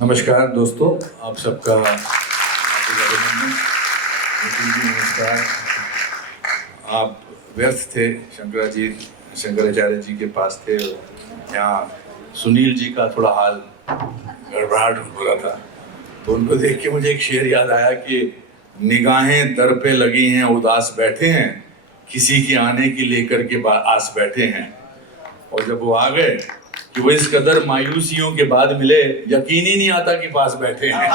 नमस्कार दोस्तों, आप सबका अभिनंदन। नमस्कार। आप व्यस्त थे, शंकराचार्य जी के पास थे। यहाँ सुनील जी का थोड़ा हाल गड़बड़ाहट हो रहा था, तो उनको देख के मुझे एक शेर याद आया कि निगाहें दर पे लगी हैं, उदास बैठे हैं, किसी की आने की लेकर के आस बैठे हैं। और जब वो आ गए कि वो इस कदर मायूसियों के बाद मिले, यकीन ही नहीं आता कि पास बैठे हैं।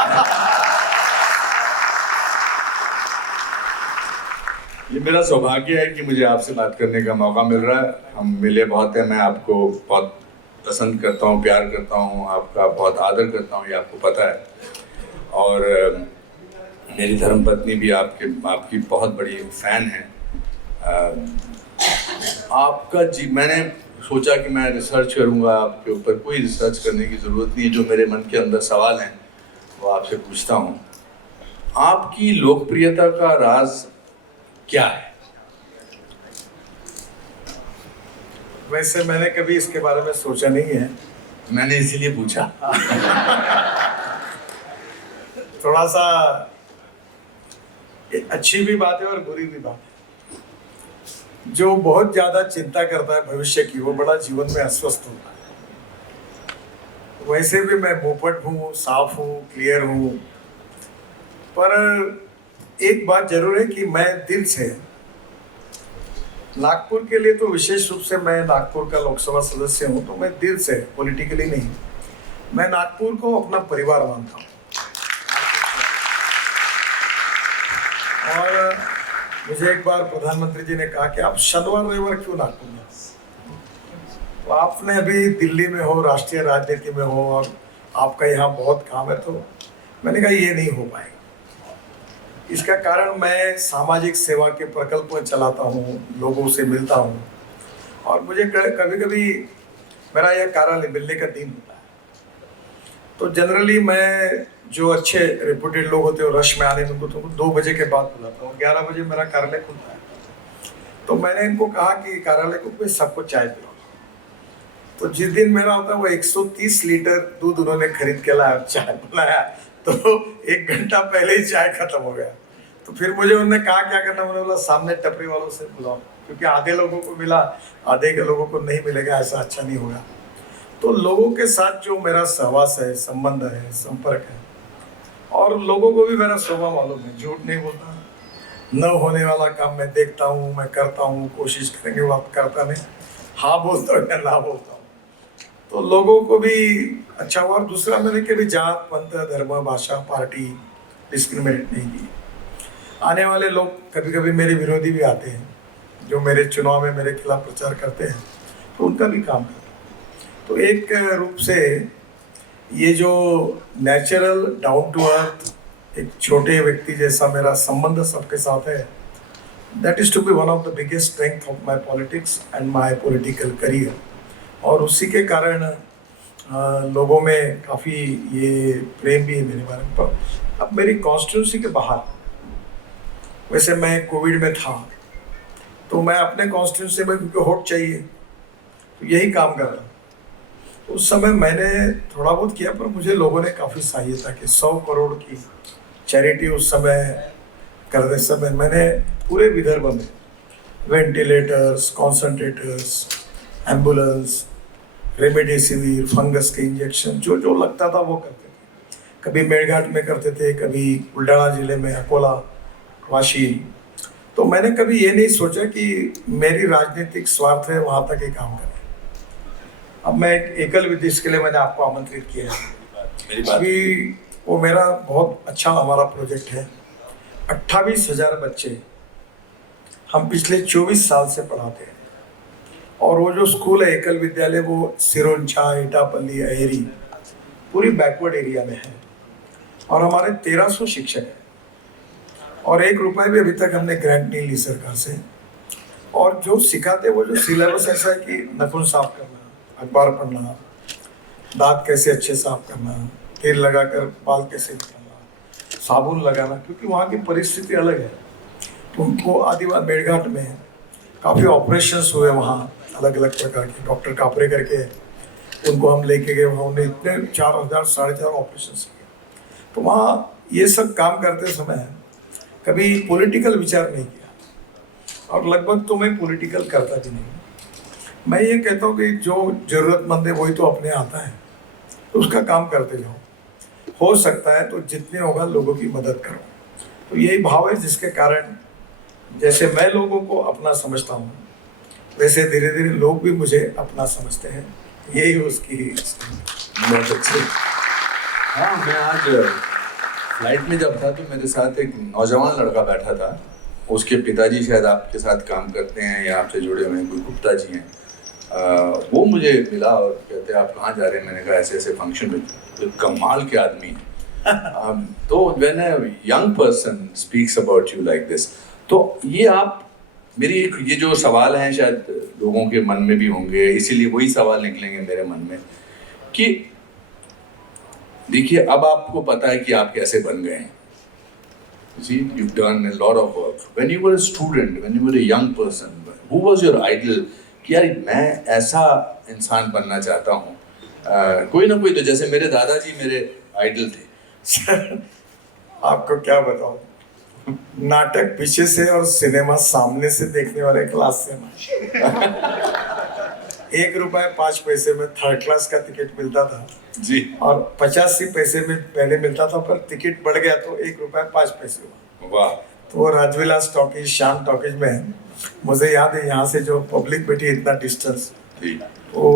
ये मेरा सौभाग्य है कि मुझे आपसे बात करने का मौका मिल रहा है। हम मिले बहुत है, मैं आपको बहुत पसंद करता हूँ, प्यार करता हूँ, आपका बहुत आदर करता हूँ, ये आपको पता है। और मेरी धर्मपत्नी भी आपकी बहुत बड़ी फैन है। मैंने सोचा कि मैं रिसर्च करूंगा आपके ऊपर। कोई रिसर्च करने की ज़रूरत नहीं है, जो मेरे मन के अंदर सवाल हैं वो आपसे पूछता हूँ। आपकी लोकप्रियता का राज क्या है? वैसे मैंने कभी इसके बारे में सोचा नहीं है, मैंने इसीलिए पूछा। थोड़ा सा अच्छी भी बात है और बुरी भी बात है। जो बहुत ज्यादा चिंता करता है भविष्य की, वो बड़ा जीवन में अस्वस्थ होता है। वैसे भी मैं मुंहफट हूँ, साफ हूँ, क्लियर हूँ, पर एक बात जरूर है कि मैं दिल से नागपुर के लिए, तो विशेष रूप से मैं नागपुर का लोकसभा सदस्य हूँ, तो मैं दिल से, पॉलिटिकली नहीं, मैं नागपुर को अपना परिवार मानता हूँ। और मुझे एक बार प्रधानमंत्री जी ने कहा कि आप शनिवार रविवार क्यों नागपुर में? तो आपने अभी दिल्ली में हो, राष्ट्रीय राजनीति में हो, और आपका यहाँ बहुत काम है, तो मैंने कहा ये नहीं हो पाएगा। इसका कारण मैं सामाजिक सेवा के प्रकल्प चलाता हूँ, लोगों से मिलता हूँ, और मुझे कभी कभी मेरा यह कार्यालय मिलने का दिन होता है। तो जनरली मैं जो अच्छे रेपुटेड लोग होते हैं रश में आने में उनको तो 2 बजे के बाद बुलाता हूँ। 11 बजे मेरा कार्यालय खुलता है। तो मैंने इनको कहा कि कार्यालय को कोई सबको चाय पिलाओ। तो जिस दिन मेरा होता है वो 130 लीटर दूध उन्होंने खरीद के लाया, चाय बनाया, तो 1 घंटा पहले ही चाय खत्म हो गया। तो फिर मुझे उन्होंने कहा क्या करना, मैंने बोला सामने टपरी वालों से बुलाओ, क्योंकि आधे लोगों को मिला, आधे के लोगों को नहीं मिलेगा, ऐसा अच्छा नहीं होगा। तो लोगों के साथ जो मेरा सहवास है, संबंध है, संपर्क है, और लोगों को भी मेरा स्वभाव मालूम है, झूठ नहीं बोलता, न होने वाला काम मैं देखता हूँ, मैं करता हूँ, कोशिश करेंगे वक्त करता नहीं, हाँ बोलता हूँ या ना बोलता हूँ। तो लोगों को भी अच्छा हुआ। और दूसरा, मैंने कभी जात, पंथ, धर्म, भाषा, पार्टी डिस्क्रिमिनेट नहीं की। आने वाले लोग कभी कभी मेरे विरोधी भी आते हैं, जो मेरे चुनाव में मेरे खिलाफ प्रचार करते हैं, तो उनका भी काम करता हूँ। तो एक रूप से ये जो नेचुरल, डाउन टू अर्थ, एक छोटे व्यक्ति जैसा मेरा संबंध सबके साथ है, that is to be one of the biggest strength of my politics and my political career. और उसी के कारण लोगों में काफ़ी ये प्रेम भी है मेरे बारे में। पर अब मेरी कॉन्स्टिट्यूंसी के बाहर, वैसे मैं कोविड में था, तो मैं अपने कॉन्स्टिट्यूंसी में, क्योंकि वोट चाहिए, तो यही काम कर रहा। तो उस समय मैंने थोड़ा बहुत किया, पर मुझे लोगों ने काफ़ी सहायता की। 100 करोड़ की चैरिटी उस समय करते समय मैंने पूरे विदर्भ में ventilators, concentrators, ambulance, remdesivir, fungus के इंजेक्शन, जो जो लगता था वो करते थे। कभी मेड़घाट में करते थे, कभी बुल्ढाना जिले में, अकोला, वाशी। तो मैंने कभी ये नहीं सोचा कि मेरी राजनीतिक स्वार्थ है वहाँ तक ही काम करें। अब मैं एक एकल विदेश के लिए मैंने आपको आमंत्रित किया है। अभी वो मेरा बहुत अच्छा हमारा प्रोजेक्ट है। 28,000 बच्चे हम पिछले 24 साल से पढ़ाते हैं। और वो जो स्कूल है, एकल विद्यालय, वो सिरोंचा, इटापल्ली, अहेरी, पूरी बैकवर्ड एरिया में है। और हमारे 1300 शिक्षक हैं, और 1 रुपये भी अभी तक हमने ग्रांट नहीं ली सरकार से। और जो सिखाते, वो जो सिलेबस ऐसा है कि नखून साफ करना, अखबार पढ़ना, दांत कैसे अच्छे साफ करना, तेल लगाकर बाल कैसे निकालना, साबुन लगाना, क्योंकि वहाँ की परिस्थिति अलग है। तो उनको आदिवासी मेड़घाट में काफ़ी ऑपरेशंस हुए वहाँ, अलग अलग प्रकार के डॉक्टर कापरे करके उनको हम लेके गए वहाँ, उन्हें इतने 4,000 4,500 ऑपरेशन किए। तो वहाँ ये सब काम करते समय कभी पॉलिटिकल विचार नहीं किया, और लगभग तो मैं पॉलिटिकल करता भी नहीं। मैं ये कहता हूँ कि जो ज़रूरतमंद है वही तो अपने आता है, तो उसका काम करते जाओ, हो सकता है तो जितने होगा लोगों की मदद करो। तो यही भाव है जिसके कारण जैसे मैं लोगों को अपना समझता हूँ, वैसे धीरे धीरे लोग भी मुझे अपना समझते हैं। यही उसकी बहुत अच्छे। हाँ, मैं आज फ्लाइट में जब था तो मेरे साथ एक नौजवान लड़का बैठा था। उसके पिताजी शायद आपके साथ काम करते हैं या आपसे जुड़े हुए हैं, कोई गुप्ता जी हैं। वो मुझे मिला और कहते आप कहाँ जा रहे हैं? मैंने कहा ऐसे ऐसे फंक्शन में। तो कमाल के आदमी है। तो when a young person speaks about you like this, तो ये आप मेरी एक ये जो सवाल हैं शायद लोगों के मन में भी होंगे, इसीलिए वही सवाल निकलेंगे मेरे मन में कि देखिए अब आपको पता है कि आप कैसे बन गए हैं। See, you've done a lot of work. When you were a student, when you were a young person, who was your idol? कि यार मैं ऐसा इंसान बनना चाहता हूँ। कोई ना कोई तो, जैसे मेरे दादाजी मेरे आइडल थे। सर आपको क्या बताऊं, नाटक पीछे से और सिनेमा सामने से देखने वाले क्लास से ना। 1 रुपए 5 पैसे में थर्ड क्लास का टिकट मिलता था जी, और 85 पैसे में पहले मिलता था, पर टिकट बढ़ गया तो 1 रुपए 5 पैसे हुआ। वाह। तो वो राजविलास टॉकीज, श्याम टॉकीज में मुझे याद है यहाँ से जो पब्लिक बैठी इतना डिस्टेंस, जी, वो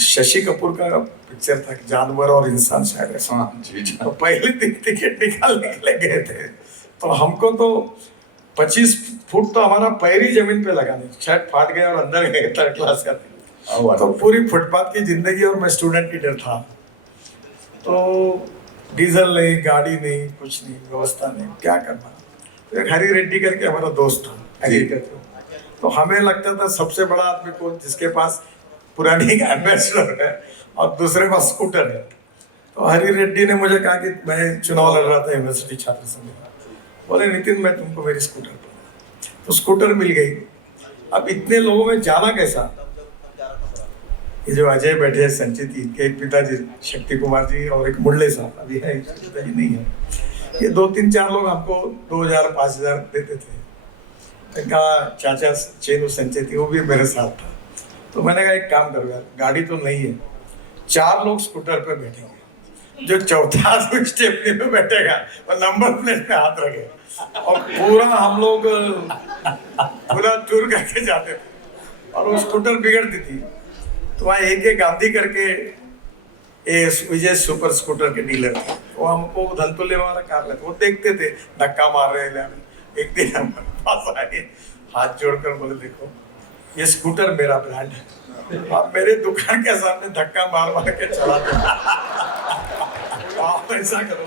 शशि कपूर का पिक्चर था, जानवर और इंसान शायद ऐसा। हाँ जी जी। तो पहले दिन टिकट निकालने के लिए गए थे, तो हमको तो 25 फुट तो हमारा पैर ही जमीन पे लगा नहीं, शर्ट फाट गया और अंदर गए थर्ड क्लास का। तो पूरी फुटपाथ की जिंदगी, और मैं स्टूडेंट लीडर था, तो डीजल नहीं, गाड़ी नहीं, कुछ नहीं, व्यवस्था नहीं, क्या करना। तो एक हरी रेड्डी करके हमारा दोस्त था एग्रीकल्चर, तो हमें लगता था सबसे बड़ा आदमी कौन, जिसके पास पुरानी एम्बेसडर है और दूसरे पास स्कूटर है। तो हरी रेड्डी ने मुझे कहा कि मैं चुनाव लड़ रहा था यूनिवर्सिटी छात्र संघ, बोले नितिन मैं तुमको मेरी स्कूटर पर, तो स्कूटर मिल गई। अब इतने लोगों में जाना कैसा, ये जो अजय बैठे संचित, के पिताजी शक्ति कुमार जी और एक मुरली साहब अभी है, पिताजी नहीं है, ये 2-3-4 लोग हमको 2,000 5,000 देते थे। इनका चाचा चेनू संचेती वो भी मेरे साथ था। तो मैंने कहा एक काम करो यार, गाड़ी तो नहीं है, 4 लोग स्कूटर पे बैठेंगे, जो चौथा आदमी स्टेपनी पे बैठेगा और नंबर प्लेट पे हाथ रखे, और पूरा हम लोग पूरा टूर करके जाते थे। और वो स्कूटर बिगड़ती थी, तो वहाँ एक गांधी करके विजय सुपर स्कूटर के डीलर थे, वो हमको धनतुल्य वाला कार लेते, वो देखते थे धक्का मार रहे हैं। एक दिन हमारे पास आए, हाथ जोड़कर बोले देखो ये स्कूटर मेरा ब्रांड है, आप मेरे दुकान के सामने धक्का मार मार के चला दो, आप ऐसा करो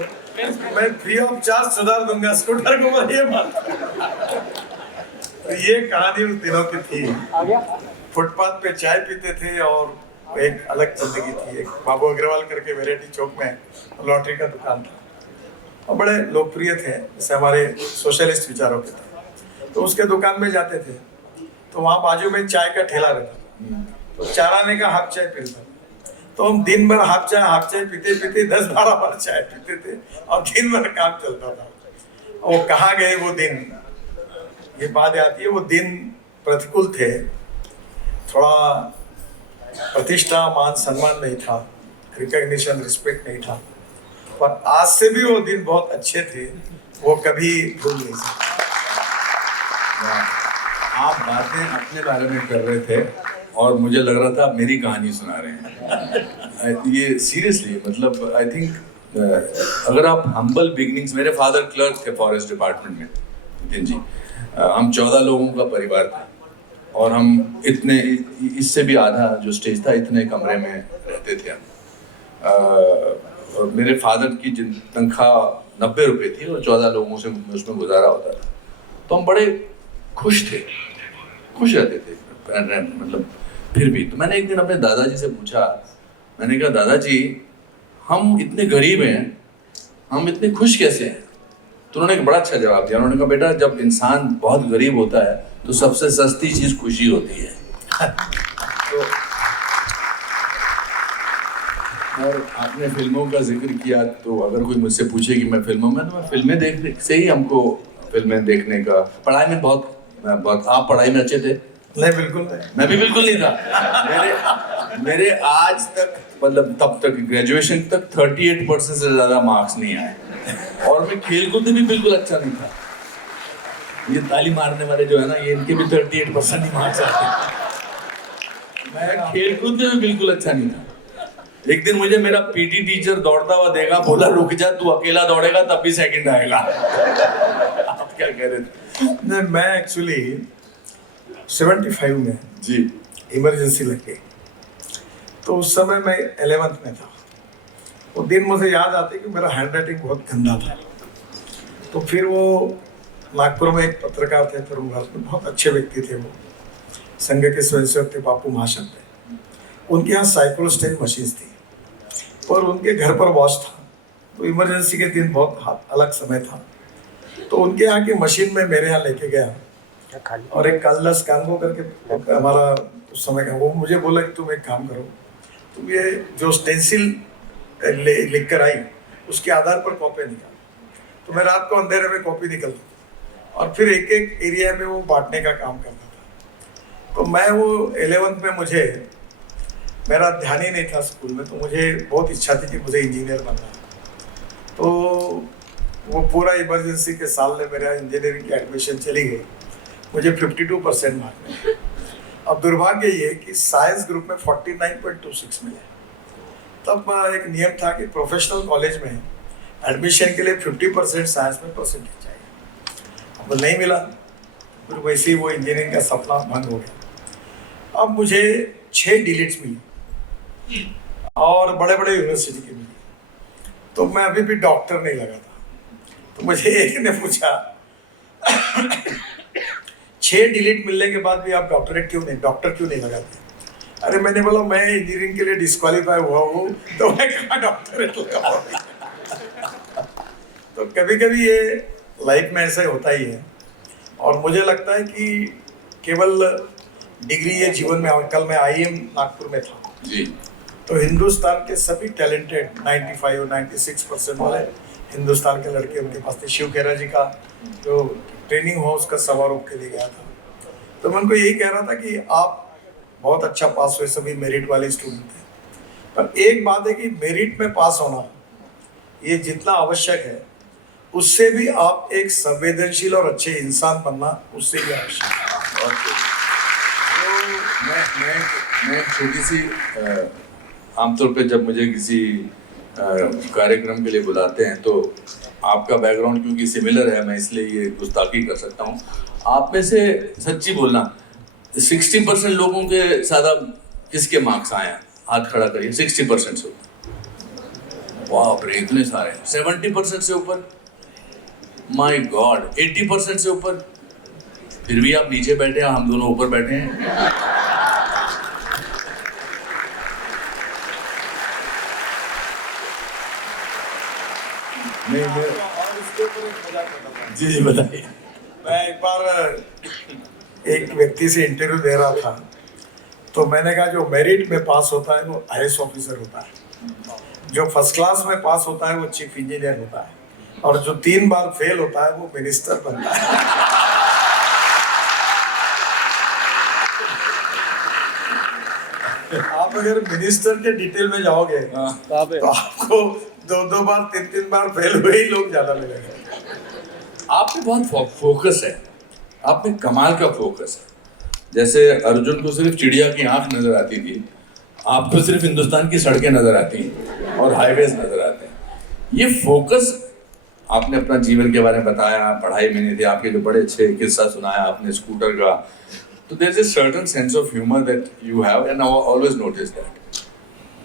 मैं फ्री ऑफ चार्ज सुधार दूंगा स्कूटर को, ये बात। तो ये कहानी उस दिनों की थी। फुटपाथ पे चाय पीते थे और एक अलग जिंदगी थी। एक बाबू अग्रवाल करके वेराइटी चौक में लॉटरी का दुकान था और बड़े लोकप्रिय थे, जैसे हमारे सोशलिस्ट विचारों के थे। तो उसके दुकान में जाते थे, तो वहाँ बाजू में चाय का ठेला रहता, तो 4 आने का हाफ चाय पीता, तो हम दिन भर हाफ चाय पीते पीते 10-12 बार चाय पीते थे और दिन भर काम चलता था। वो कहाँ गए वो दिन, ये बात आती है। वो दिन प्रतिकूल थे, थोड़ा प्रतिष्ठा मान सम्मान नहीं था, रिकॉग्निशन रिस्पेक्ट नहीं था, पर आज से भी वो दिन बहुत अच्छे थे, वो कभी भूल नहीं सकते। आप बातें अपने बारे में कर रहे थे और मुझे लग रहा था आप मेरी कहानी सुना रहे हैं। ये सीरियसली मतलब आई थिंक अगर आप हम्बल बिगनिंग्स, मेरे फादर क्लर्क थे फॉरेस्ट डिपार्टमेंट में नितिन जी, हम 14 लोगों का परिवार था और हम इतने, इससे भी आधा जो स्टेज था इतने कमरे में रहते थे हम। मेरे फादर की तनख्वाह 90 रुपये थी और 14 लोगों से उसमें गुजारा होता था, तो हम बड़े खुश रहते थे मतलब। फिर भी तो मैंने एक दिन अपने दादाजी से पूछा मैंने कहा दादाजी हम इतने गरीब हैं, हम इतने खुश कैसे हैं? तो उन्होंने एक बड़ा अच्छा जवाब दिया। उन्होंने कहा बेटा जब इंसान बहुत गरीब होता है तो सबसे सस्ती चीज खुशी होती है। तो और आपने फिल्मों का जिक्र किया, तो अगर कोई मुझसे पूछे कि मैं फिल्मों में, तो मैं फिल्में देखने से ही हमको फिल्में देखने का, पढ़ाई में बहुत आप पढ़ाई में अच्छे थे? नहीं, बिल्कुल नहीं। मैं भी बिल्कुल नहीं था। मेरे आज तक मतलब तब तक ग्रेजुएशन तक 38% से ज्यादा मार्क्स नहीं आए, और मैं खेलकूद में भी बिल्कुल अच्छा नहीं था। ये ताली मारने वाले जो है ना, ये इनके भी 38% ही मार्क्स आते हैं। मैं खेलकूद में भी बिल्कुल अच्छा नहीं था। एक दिन मुझे मेरा पीटी टीचर दौड़ता हुआ देखा, बोला रुक जा, तू अकेला दौड़ेगा तब भी सेकंड आएगा। आप क्या कह रहे थे? नहीं, मैं एक्चुअली 75 में जी इमरजेंसी लग गई, तो उस समय मैं 11th में था। वो दिन मुझे याद आती कि मेरा हैंड राइटिंग बहुत गंदा था। तो फिर वो नागपुर में एक पत्रकार थे तरुण भारत में, बहुत अच्छे व्यक्ति थे वो, संघ के स्वयंसेवक थे, बापू महाशय थे। उनके यहाँ साइक्लोस्टेज मशीन थी और उनके घर पर वॉच था। तो इमरजेंसी के दिन बहुत अलग समय था, तो उनके यहाँ की मशीन में मेरे यहाँ लेके गया, और एक कालिदास कांगो करके हमारा उस समय का, वो मुझे बोला कि तुम एक काम करो, तुम ये जो स्टेंसिल लिख कर आई उसके आधार पर कॉपी निकाल। तो मैं रात को अंधेरे में कॉपी निकलता और फिर एक एक एरिया में वो बांटने का काम करता था। तो मैं वो 11th में, मुझे मेरा ध्यान ही नहीं था स्कूल में, तो मुझे बहुत इच्छा थी कि मुझे इंजीनियर बनना है। तो वो पूरा इमरजेंसी के साल में मेरा इंजीनियरिंग की एडमिशन चली गई, मुझे 52% मार्क मिले। अब दुर्भाग्य ये कि साइंस ग्रुप में 49.26 मिले। तब एक नियम था कि प्रोफेशनल कॉलेज में एडमिशन के लिए 50% साइंस में परसेंटेज चाहिए। अब नहीं मिला, फिर वैसे ही वो इंजीनियरिंग का सपना भंग हो गया। अब मुझे 6 डिलीट्स मिली और बड़े बड़े यूनिवर्सिटी के मिली, तो मैं अभी भी डॉक्टर नहीं लगा था। तो मुझे एक ने पूछा 6 डिलीट मिलने के बाद भी आप डॉक्टर क्यों नहीं लगाते? अरे मैंने बोला मैं इंजीनियरिंग के लिए डिस्क्वालीफाई हुआ हूँ, तो मैं कहाँ डॉक्टरेट लगाऊंगा? तो कभी कभी ये लाइफ में ऐसा होता ही है, और मुझे लगता है कि केवल डिग्री ये जीवन में, कल मैं IIM नागपुर में था जी, तो हिंदुस्तान के सभी टैलेंटेड 95 और 96% वाले हिंदुस्तान के लड़के उनके पास थे। शिव खेरा जी का जो ट्रेनिंग हुआ उसका समारोह के लिए गया था। तो मैं उनको यही कह रहा था कि आप बहुत अच्छा पास हुए, सभी मेरिट वाले स्टूडेंट थे, पर एक बात है कि मेरिट में पास होना ये जितना आवश्यक है, उससे भी आप एक संवेदनशील और अच्छे इंसान बनना उससे भी आवश्यक है। तो मैं छोटी सी आमतौर पे जब मुझे किसी कार्यक्रम के लिए बुलाते हैं, तो आपका बैकग्राउंड क्योंकि सिमिलर है, मैं इसलिए ये गुस्ताखी कर सकता हूँ। आप में से सच्ची बोलना 60% लोगों के ज़्यादा किसके मार्क्स आए हैं? हाथ खड़ा करिए। 60% से ऊपर? बाप रे, इतने सारे। 70% से ऊपर? My God. 80% से ऊपर? फिर भी आप नीचे बैठे हैं, हम दोनों ऊपर बैठे हैं। नहीं, और इसके ऊपर एक मजाक बताता हूँ। जी बताइए। मैं एक बार एक व्यक्ति से इंटरव्यू दे रहा था, तो मैंने कहा जो मेरिट में पास होता है वो IAS ऑफिसर होता है, जो फर्स्ट क्लास में पास होता है वो चीफ इंजीनियर होता है, और जो 3 बार फेल होता है वो मिनिस्टर बनता है। आप अगर मिनिस्टर के डिटेल में जाओगे तो आपको 2 बार 3 बार फेल हुए ही लोग ज्यादा मिलेंगे। आप में बहुत फोकस है, आप में कमाल का फोकस है। जैसे अर्जुन को सिर्फ चिड़िया की आंख नजर आती थी, आपको सिर्फ हिंदुस्तान की सड़कें नजर आती हैं और हाईवेज नजर आते हैं। ये फोकस, आपने अपना जीवन के बारे में बताया, पढ़ाई में नहीं थे, आपके जो बड़े अच्छे किस्सा सुनाया आपने स्कूटर का, तो there is a certain sense of humour that you have and I always notice that.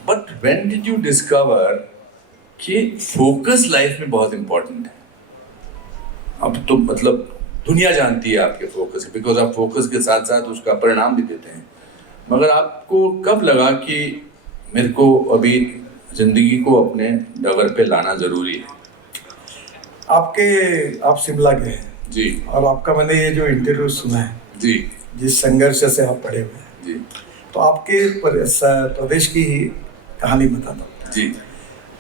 But when did you discover कि फोकस लाइफ में बहुत इंपॉर्टेंट है? अब तो मतलब दुनिया जानती है आपके फोकस, बिकॉज आप फोकस के साथ साथ उसका परिणाम भी देते हैं, मगर आपको कब लगा कि मेरे को अभी जिंदगी को अपने डगर पे लाना जरूरी है। आप शिमला के हैं जी और आपका मैंने ये जो इंटरव्यू सुना है, जी जिस संघर्ष से आप पढ़े हुए हैं, जी तो आपके प्रदेश की ही कहानी बताता हूँ। जी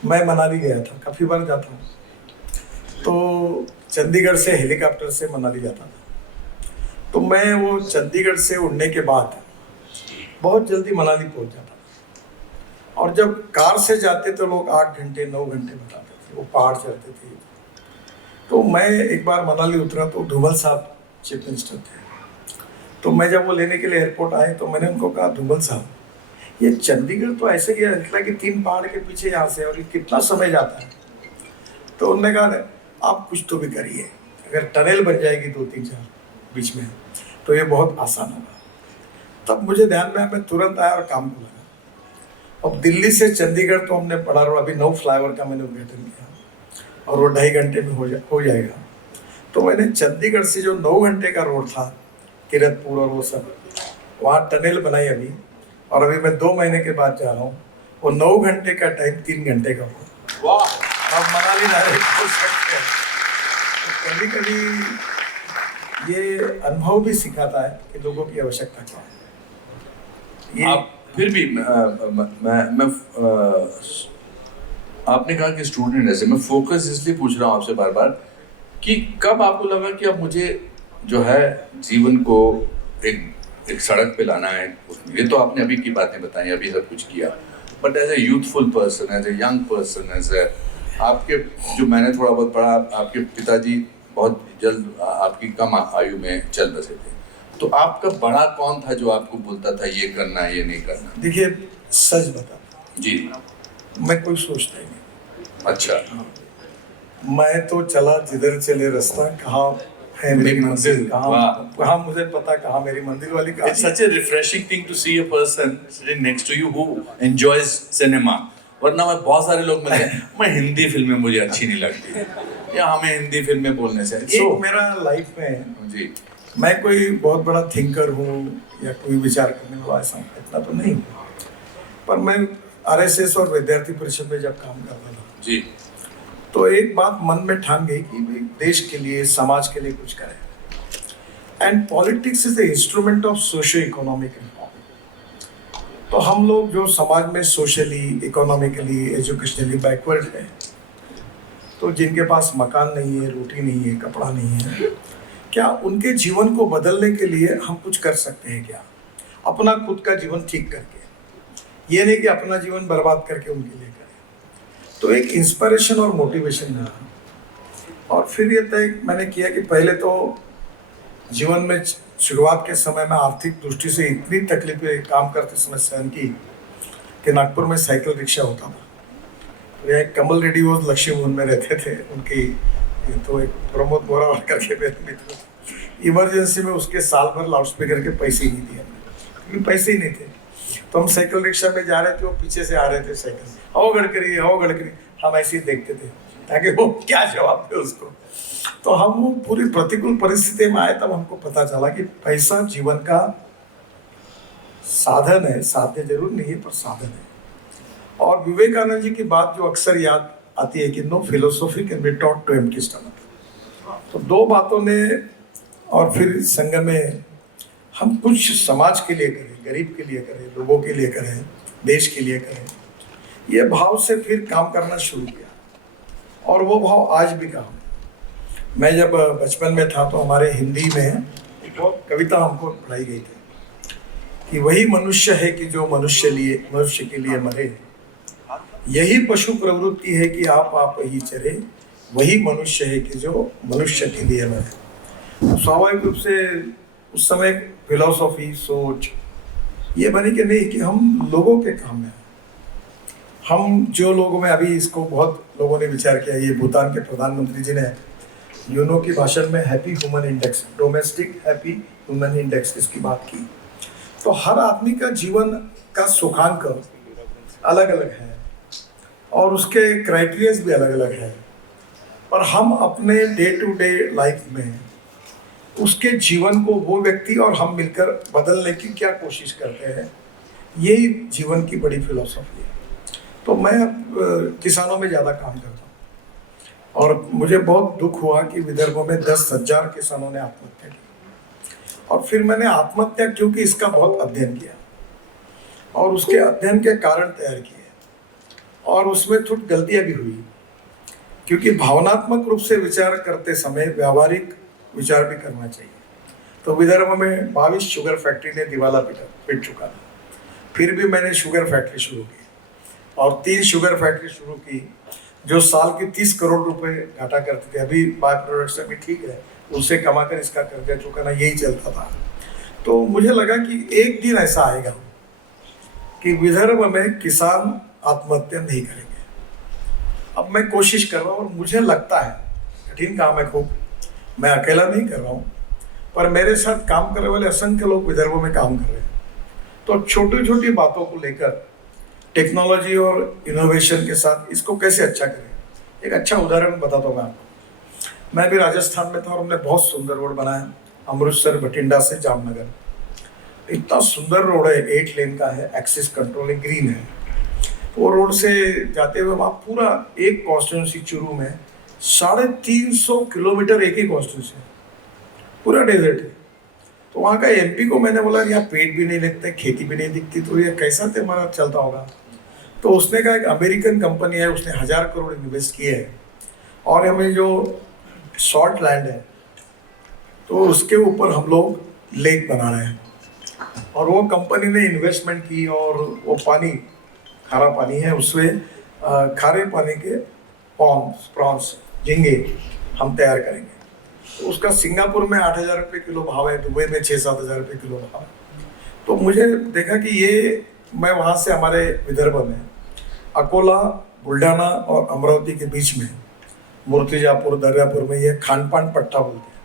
मैं मनाली गया था, काफ़ी बार जाता हूँ। तो चंडीगढ़ से हेलीकॉप्टर से मनाली जाता था। तो मैं वो चंडीगढ़ से उड़ने के बाद बहुत जल्दी मनाली पहुंच जाता था। और जब कार से जाते तो लोग 8 घंटे 9 घंटे बताते थे, वो पहाड़ चढ़ते थे। तो मैं एक बार मनाली उतरा तो धूमल साहब चीफ मिनिस्टर थे। तो मैं जब वो लेने के लिए एयरपोर्ट आए तो मैंने उनको कहा, धूमल साहब, ये चंडीगढ़ तो ऐसे गया निकला कि 3 पहाड़ के पीछे यहाँ से, और ये कितना समय जाता है। तो उन्होंने कहा, आप कुछ तो भी करिए, अगर टनल बन जाएगी 2-3-4 बीच में तो ये बहुत आसान होगा। तब मुझे ध्यान में, मैं तुरंत आया और काम को लगा। अब दिल्ली से चंडीगढ़ तो हमने पढ़ा, और अभी 9 फ्लाईओवर का मैंने उद्घाटन किया और वो 2.5 घंटे में हो जाएगा। तो मैंने चंडीगढ़ से जो 9 घंटे का रोड था, किरतपुर और वो सब, वहाँ टनल बनाई अभी, और अभी मैं 2 महीने के बाद जा रहा हूँ। वो 9 घंटे का टाइम 3 घंटे का हुआ। अब मनाली डायरेक्ट हो सकते हैं। तो कभी कभी ये अनुभव भी सिखाता है कि लोगों की आवश्यकता क्या है। ये आप फिर भी मैं आपने कहा कि स्टूडेंट ऐसे, मैं फोकस इसलिए पूछ रहा हूँ आपसे बार बार कि कब आपको लगा कि अब मुझे जो है जीवन को एक सड़क पे लाना है। ये तो आपने अभी की बातें बताई, अभी सब कुछ किया, but as a youthful person, as a young person, as a आपके जो मैंने थोड़ा बहुत पढ़ा, आपके पिताजी बहुत जल्द आपकी कम आयु में चल बसे थे। तो आपका बड़ा कौन था जो आपको बोलता था ये करना है ये नहीं करना? देखिए, सच बता, जी, मैं कोई सोचता ही नहीं। अच्छा। मैं तो चला जिधर चले रास्ता, कहाँ है मेरी मंजिल, कहाँ मुझे पता कहाँ मेरी मंजिल वाली कहाँ। It's such a refreshing thing to see a person sitting next to you who enjoys cinema. वरना मैं बहुत सारे लोग मिले, मैं हिंदी फिल्में मुझे अच्छी नहीं लगती, या हमें हिंदी फिल्में बोलने से। एक मेरा लाइफ में, जी, मैं कोई बहुत बड़ा थिंकर हूँ या कोई विचार करने वाला, ऐसा इतना तो नहीं, पर मैं आरएसएस और विद्यार्थी परिषद में जब काम करता था जी, तो एक बात मन में ठान गई कि भाई देश के लिए, समाज के लिए कुछ करें। And politics is the instrument of socio economic empowerment. तो हम लोग जो समाज में सोशली, इकोनॉमिकली, एजुकेशनली बैकवर्ड है, तो जिनके पास मकान नहीं है, रोटी नहीं है, कपड़ा नहीं है, क्या उनके जीवन को बदलने के लिए हम कुछ कर सकते हैं क्या? अपना खुद का जीवन ठीक करके, ये नहीं कि अपना जीवन बर्बाद करके उनके लिए करें। तो एक इंस्पिरेशन और मोटिवेशन मिला। और फिर ये तय मैंने किया कि पहले तो जीवन में शुरुआत के समय में आर्थिक दृष्टि से इतनी तकलीफें काम करते समय सहन की कि नागपुर में साइकिल रिक्शा होता था। तो यह कमल रेड्डी वो लक्ष्मीभवन में रहते थे, उनकी तो एक प्रमोद बोरा करके मेरे मित्र, इमरजेंसी में उसके साल भर लाउड स्पीकर के पैसे ही नहीं दिए, क्योंकि पैसे ही नहीं थे। तो हम साइकिल रिक्शा में जा रहे थे, वो पीछे से आ रहे थे साइकिल, आओ गडकरी, हम ऐसे ही देखते थे ताकि वो क्या जवाब दे उसको। तो हम वो पूरी प्रतिकूल परिस्थिति में आए, तब हमको पता चला कि पैसा जीवन का साधन है, साध्य जरूर नहीं है पर साधन है। और विवेकानंद जी की बात जो अक्सर याद आती है कि no philosophy can be taught to empty stomach. तो 2 बातों ने, और फिर संघ में हम कुछ समाज के लिए करें, गरीब के लिए करें, लोगों के लिए करें, देश के लिए करें, ये भाव से फिर काम करना शुरू किया। और वो भाव आज भी काम। मैं जब बचपन में था तो हमारे हिंदी में एक कविता हमको पढ़ाई गई थी कि वही मनुष्य है कि जो मनुष्य के लिए मरे, यही पशु प्रवृत्ति है कि आप ही चरे, वही मनुष्य है कि जो मनुष्य के लिए मरे। स्वाभाविक रूप से उस समय फिलॉसफी, सोच ये बनी कि नहीं, कि हम लोगों के काम में, हम जो लोगों में, अभी इसको बहुत लोगों ने विचार किया, ये भूटान के प्रधानमंत्री जी ने यूनो की भाषण में happy human index, domestic happy human index, इसकी बात की। तो हर आदमी का जीवन का सुखांक अलग अलग है और उसके क्राइटेरियाज भी अलग अलग है, और हम अपने डे टू डे लाइफ में उसके जीवन को वो व्यक्ति और हम मिलकर बदलने की क्या कोशिश करते हैं, यही जीवन की बड़ी फिलॉसफी है। तो मैं अब किसानों में ज़्यादा काम करता हूँ और मुझे बहुत दुख हुआ कि विदर्भ में 10,000 किसानों ने आत्महत्या की। और फिर मैंने आत्महत्या क्यों की इसका बहुत अध्ययन किया और उसके अध्ययन के कारण तैयार किए और उसमें थोड़ी गलतियाँ भी हुई, क्योंकि भावनात्मक रूप से विचार करते समय व्यावहारिक विचार भी करना चाहिए। तो विदर्भ में 22 शुगर फैक्ट्री ने दिवाला पीट चुका था, फिर भी मैंने शुगर फैक्ट्री शुरू की और 3 शुगर फैक्ट्री शुरू की जो साल की 30 करोड़ रुपए घाटा करते थे। अभी बाय प्रोडक्ट से भी ठीक है, उससे कमाकर इसका कर्जा चुकाना यही चलता था। तो मुझे लगा कि एक दिन ऐसा आएगा कि विदर्भ में किसान आत्महत्या नहीं करेंगे। अब मैं कोशिश कर रहा हूँ और मुझे लगता है कठिन काम है खूब, मैं अकेला नहीं कर रहा हूँ, पर मेरे साथ काम करने वाले असंख्य लोग विदर्भ में काम कर रहे हैं। तो छोटी छोटी बातों को लेकर टेक्नोलॉजी और इनोवेशन के साथ इसको कैसे अच्छा करें, एक अच्छा उदाहरण बताता हूँ मैं आपको। मैं भी राजस्थान में था और हमने बहुत सुंदर रोड बनाया, अमृतसर बठिंडा से जामनगर। इतना सुंदर रोड है, 8 लेन का है, एक्सिस कंट्रोल है, ग्रीन है। वो रोड से जाते हुए वहाँ पूरा एक कॉन्स्टिट्यूंसी चुरू में 350 किलोमीटर एक ही कॉन्स्टिट्यूंसी है, पूरा डेजर्ट है। तो वहाँ का एमपी को मैंने बोला यहाँ पेड़ भी नहीं लगते, खेती भी नहीं दिखती, तो ये कैसा तुम्हारा चलता होगा। तो उसने कहा एक अमेरिकन कंपनी है, उसने 1000 करोड़ इन्वेस्ट किए है और हमें जो शॉर्ट लैंड है तो उसके ऊपर हम लोग लेक बना रहे हैं। और वो कंपनी ने इन्वेस्टमेंट की और वो पानी खारा पानी है, उसमें खारे पानी के प्रॉन्स झींगे हम तैयार करेंगे। तो उसका सिंगापुर में 8,000 रुपये किलो भाव है, दुबई में 6-7 हज़ार रुपये किलो भाव है। तो मुझे देखा कि ये मैं वहाँ से हमारे विदर्भ में अकोला, बुल्ढाना और अमरावती के बीच में मूर्तिजापुर, दर्यापुर में ये खानपान पट्टा बोलते हैं।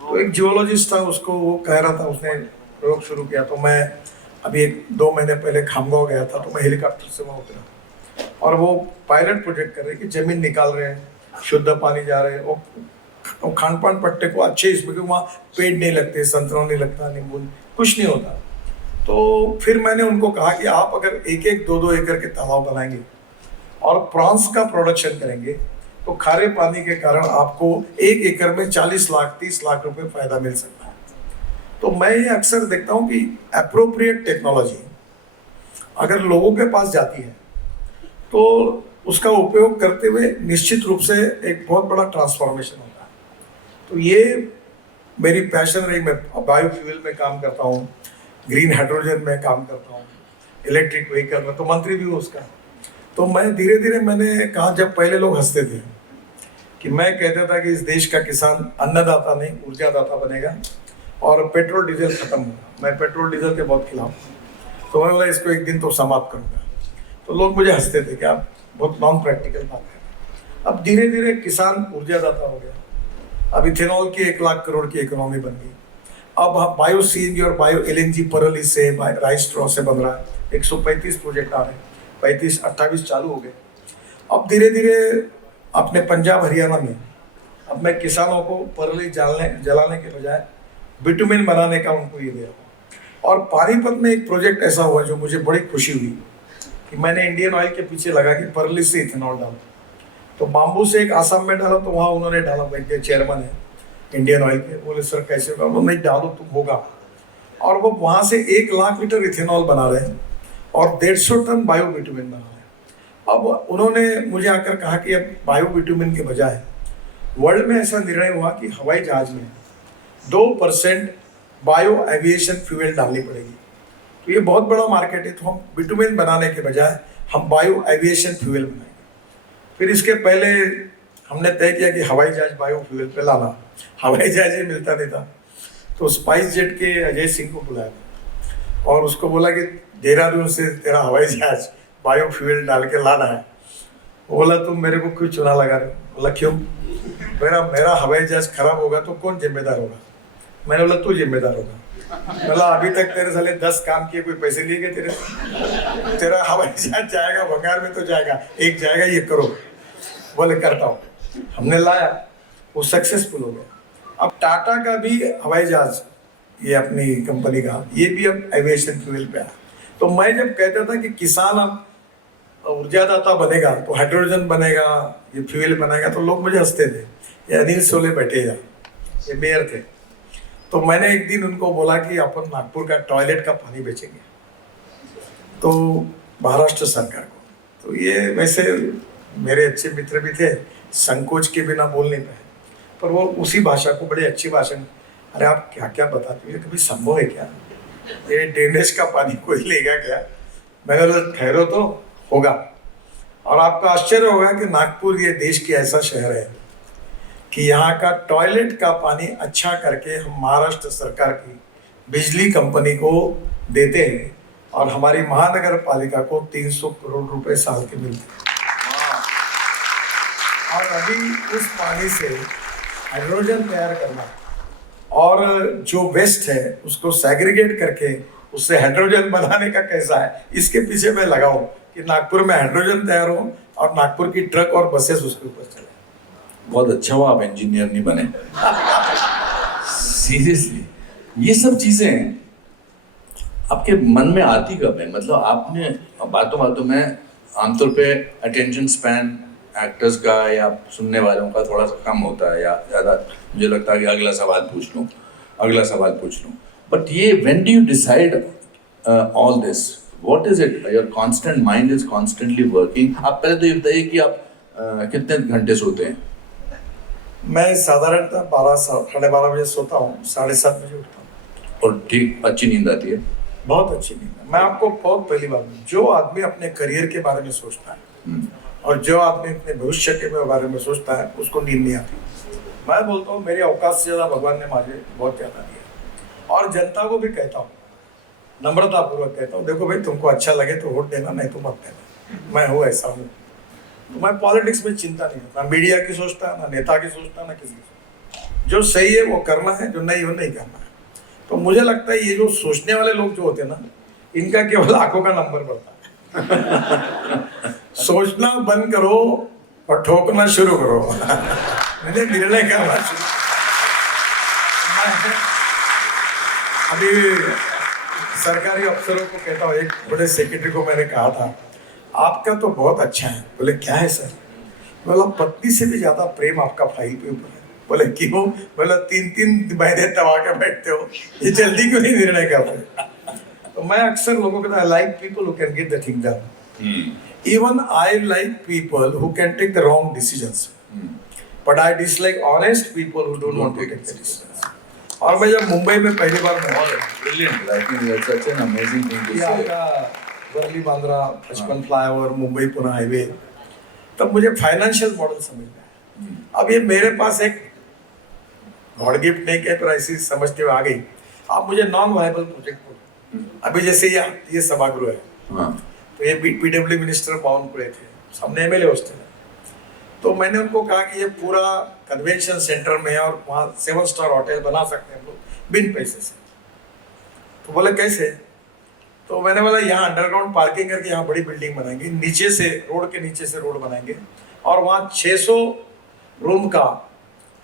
तो एक जियोलॉजिस्ट था, उसको वो कह रहा था, उसने प्रयोग शुरू किया। तो मैं अभी 1-2 महीने पहले खामगांव गया था, तो मैं हेलीकॉप्टर से वहाँ उतरा और वो पायलट प्रोजेक्ट कर रहे कि जमीन निकाल रहे हैं, शुद्ध पानी जा रहे हैं और खानपान पट्टे को अच्छे इसमें, क्योंकि वहाँ पेड़ नहीं लगते, संतरा नहीं लगता, नींबू कुछ नहीं होता। तो फिर मैंने उनको कहा कि आप अगर 1-1, 2-2 एकड़ के तालाब बनाएंगे और प्रॉन्स का प्रोडक्शन करेंगे तो खारे पानी के कारण आपको 1 एकड़ में 40 लाख 30 लाख रुपए फायदा मिल सकता है। तो मैं ये अक्सर देखता हूँ कि एप्रोप्रिएट टेक्नोलॉजी अगर लोगों के पास जाती है तो उसका उपयोग करते हुए निश्चित रूप से एक बहुत बड़ा ट्रांसफॉर्मेशन होता है। तो ये मेरी पैशन रही। मैं बायोफ्यूल में काम करता हूँ, ग्रीन हाइड्रोजन में काम करता हूँ, इलेक्ट्रिक व्हीकल में, तो मंत्री भी हूँ उसका। तो मैं धीरे धीरे मैंने कहा, जब पहले लोग हंसते थे कि मैं कहता था कि इस देश का किसान अन्नदाता नहीं ऊर्जादाता बनेगा और पेट्रोल डीजल खत्म होगा। मैं पेट्रोल डीजल के बहुत खिलाफ, तो मैं बोला इसको एक दिन तो समाप्त करूँगा। तो लोग मुझे हंसते थे कि आप बहुत नॉन प्रैक्टिकल बात है। अब धीरे धीरे किसान ऊर्जादाता हो गया, अब इथेनॉल की 1 लाख करोड़ की इकोनॉमी बन गई। अब बायो सीएनजी और बायो एलएनजी परली से, राइस स्ट्रॉ से बन रहा है। 135 प्रोजेक्ट आ रहे हैं, 35-28 चालू हो गए। अब धीरे धीरे अपने पंजाब हरियाणा में अब मैं किसानों को परली जलाने के बजाय बिटुमिन बनाने का उनको ये दे रहा हूँ। और पानीपत में एक प्रोजेक्ट ऐसा हुआ जो मुझे बड़ी खुशी हुई कि मैंने इंडियन ऑयल के पीछे लगा कि परली से इथेनॉल डाला। तो बाम्बू से एक आसाम में डाला, तो वहाँ उन्होंने डाला, भाई चेयरमैन है इंडियन ऑयल के, बोले सर कैसे होगा, नहीं डालो तुम होगा। और वो वहाँ से 1 लाख लीटर इथेनॉल बना रहे हैं और 150 टन बायो बिटुमिन बना रहे हैं। अब उन्होंने मुझे आकर कहा कि अब बायो बिटुमिन के बजाय वर्ल्ड में ऐसा निर्णय हुआ कि हवाई जहाज में 2% बायो एविएशन फ्यूल डालनी पड़ेगी। तो ये बहुत बड़ा मार्केट है, तो हम बिटुमिन बनाने के बजाय हम बायो एविएशन फ्यूल बनाएंगे। फिर इसके पहले हमने तय किया कि हवाई जहाज बायो फ्यूल पे लाना, हवाई जहाज ही मिलता नहीं था। तो स्पाइस जेट के अजय सिंह को बुलाया और उसको बोला कि देहरादून से तेरा हवाई जहाज बायो फ्यूल डाल के लाना है। वो बोला तुम मेरे को क्यों चुना लगा रहे हो? बोला क्यों? मेरा हवाई जहाज खराब होगा तो कौन जिम्मेदार होगा? मैंने बोला तू जिम्मेदार होगा। बोला अभी तक तेरे साले 10 काम किए, कोई पैसे लिए गए तेरे? तेरा हवाई जहाज जाएगा बंगाल में तो जाएगा, एक जाएगा, ये करो। बोले करता हूँ। हमने लाया, वो सक्सेसफुल हो गया। अब टाटा का भी हवाई जहाज, ये अपनी कंपनी का, ये भी अब एविएशन फ्यूल पे आया। तो मैं जब कहता था कि किसान अब ऊर्जादाता बनेगा तो हाइड्रोजन बनेगा, ये फ्यूल बनाएगा, तो लोग मुझे हंसते थे, ये अनिल सोले बैठे जा, ये मेयर थे। तो मैंने एक दिन उनको बोला कि अपन नागपुर का टॉयलेट का पानी बेचेंगे, तो महाराष्ट्र सरकार को। तो ये वैसे मेरे अच्छे मित्र भी थे, संकोच के बिना बोल नहीं पाए, पर वो उसी भाषा को बड़ी अच्छी भाषा में, अरे आप क्या क्या बताते हो, कभी संभव है क्या, ये ड्रेनेज का पानी कोई लेगा क्या? मैंने बोला ठहरो तो होगा। और आपका आश्चर्य होगा कि नागपुर ये देश की ऐसा शहर है कि यहाँ का टॉयलेट का पानी अच्छा करके हम महाराष्ट्र सरकार की बिजली कंपनी को देते हैं और हमारी महानगर पालिका को 300 करोड़ रुपए साल के मिलते हैं। और अभी उस पानी से हाइड्रोजन तैयार करना और जो वेस्ट है उसको सेग्रीगेट करके उससे हाइड्रोजन बनाने का कैसा है, इसके पीछे मैं लगाऊं कि नागपुर में हाइड्रोजन तैयार हो और नागपुर की ट्रक और बसेस उसके ऊपर चले। बहुत अच्छा हुआ आप इंजीनियर नहीं बने। सीरियसली ये सब चीजें आपके मन में आती कब है? मतलब आपने बातों बातों में, आमतौर पे अटेंशन स्पैन एक्टर्स का या सुनने वालों का थोड़ा सा कम होता है, या ज़्यादा मुझे लगता है कि अगला सवाल पूछ लूँ, बट ये when do you decide all this, what is it, your constant mind is constantly working? आप पहले तो ये बताइए कि आप कितने घंटे सोते हैं? मैं साधारणतः 12-12:30 बजे सोता हूँ, 7:30 बजे उठता हूँ। और ठीक अच्छी नींद आती है? बहुत अच्छी नींद है। मैं आपको बहुत पहली बात, जो आदमी अपने करियर के बारे में सोचता है और जो आदमी अपने भविष्य के बारे में सोचता है उसको नींद नहीं आती। मैं बोलता हूँ मेरी अवकाश से ज़्यादा भगवान ने मुझे बहुत ज़्यादा दिया, और जनता को भी कहता हूँ, नम्रतापूर्वक कहता हूँ, देखो भाई तुमको अच्छा लगे तो वोट देना, नहीं तो मत देना, मैं हूँ ऐसा हूँ। तो मैं पॉलिटिक्स में चिंता नहीं करता, ना मीडिया की सोचता, ना नेता की सोचता, ना किसी की सोचता। जो सही है वो करना है, जो नहीं वो नहीं करना है। तो मुझे लगता है ये जो सोचने वाले लोग जो होते हैं ना, इनका केवल आंखों का नंबर बढ़ता है। सोचना बंद करो और ठोकना शुरू करो। मैंने निर्णय करना शुरू। अभी सरकारी अफसरों को कहता हूँ, एक बड़े सेक्रेटरी को मैंने कहा था, आपका तो बहुत अच्छा है। बोले क्या है सर? बोला पत्नी से भी ज्यादा प्रेम आपका फाइल पे ऊपर है। बोले क्यों? बोला 3-3 महीने दबा के बैठते हो, ये जल्दी क्यों नहीं निर्णय करते? तो मैं अक्सर लोगों को कहता, I like people who can get the thing done. Even I like people who can take the wrong decisions, but I dislike honest people who don't want to take the decisions. और मैं जब मुंबई में पहली बार brilliant, I think that's such an amazing thing to say. Worli Bandra 55 flyover, Mumbai Pune highway, तब मुझे financial model समझ में आया। अब ये मेरे पास एक गॉड गिफ्ट नहीं कह, पर ऐसी समझते हुए आ गई। आप मुझे नॉन वायबल प्रोजेक्ट बोलो। अभी जैसे ये सभागृह है, तो ये पीडब्ल्यू मिनिस्टर बावनकुळे थे, सामने एमएलए होते हैं। तो मैंने उनको कहा कि ये पूरा कन्वेंशन सेंटर में और वहाँ 7 स्टार होटल बना सकते हैं हम लोग बिन पैसे से। तो बोले कैसे? तो मैंने बोला यहाँ अंडरग्राउंड पार्किंग करके यहाँ बड़ी बिल्डिंग बनाएंगे, नीचे से रोड के नीचे से रोड बनाएंगे, और वहाँ 600 रूम का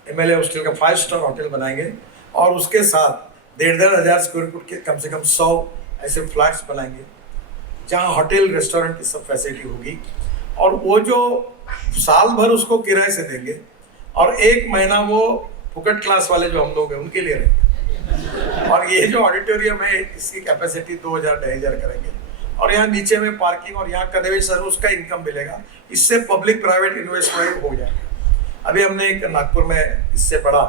एमएलए हॉस्टल का 5 स्टार होटल बनाएंगे, और उसके साथ 1,500 स्क्वायर फुट के कम से कम 100 ऐसे फ्लैट्स बनाएंगे जहाँ होटल रेस्टोरेंट की सब फैसिलिटी होगी। और वो जो साल भर उसको किराए से देंगे, और 1 महीना वो फुकट क्लास वाले जो हम लोग हैं उनके लिए रहेंगे। और ये जो ऑडिटोरियम है इसकी कैपेसिटी 2,000-2,500 करेंगे, और यहाँ नीचे में पार्किंग और यहाँ कन्वेंशन, उसका इनकम मिलेगा। इससे पब्लिक प्राइवेट इन्वेस्टमेंट हो जाएगा। अभी हमने एक नागपुर में इससे बड़ा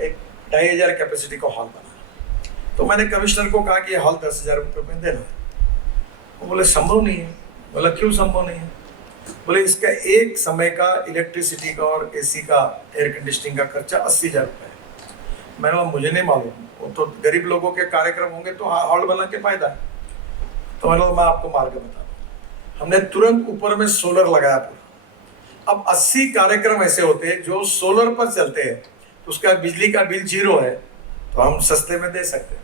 एक 2,500 कैपेसिटी का हॉल बना। तो मैंने कमिश्नर को कहा कि ये हॉल 10,000 रुपये में देना है। वो बोले संभव नहीं है। बोला क्यों संभव नहीं है? बोले इसका एक समय का इलेक्ट्रिसिटी का और एसी का, एयर कंडीशनिंग का खर्चा 80,000 रुपये है। मैंने बोला मुझे नहीं मालूम, वो तो गरीब लोगों के कार्यक्रम होंगे तो हॉल बना के फायदा है। तो मैंने बोला मैं आपको मार्ग बता दूँ। हमने तुरंत ऊपर में सोलर लगाया पूरा। अब 80 कार्यक्रम ऐसे होते हैं जो सोलर पर चलते हैं, तो उसका बिजली का बिल 0 है, तो हम सस्ते में दे सकते हैं।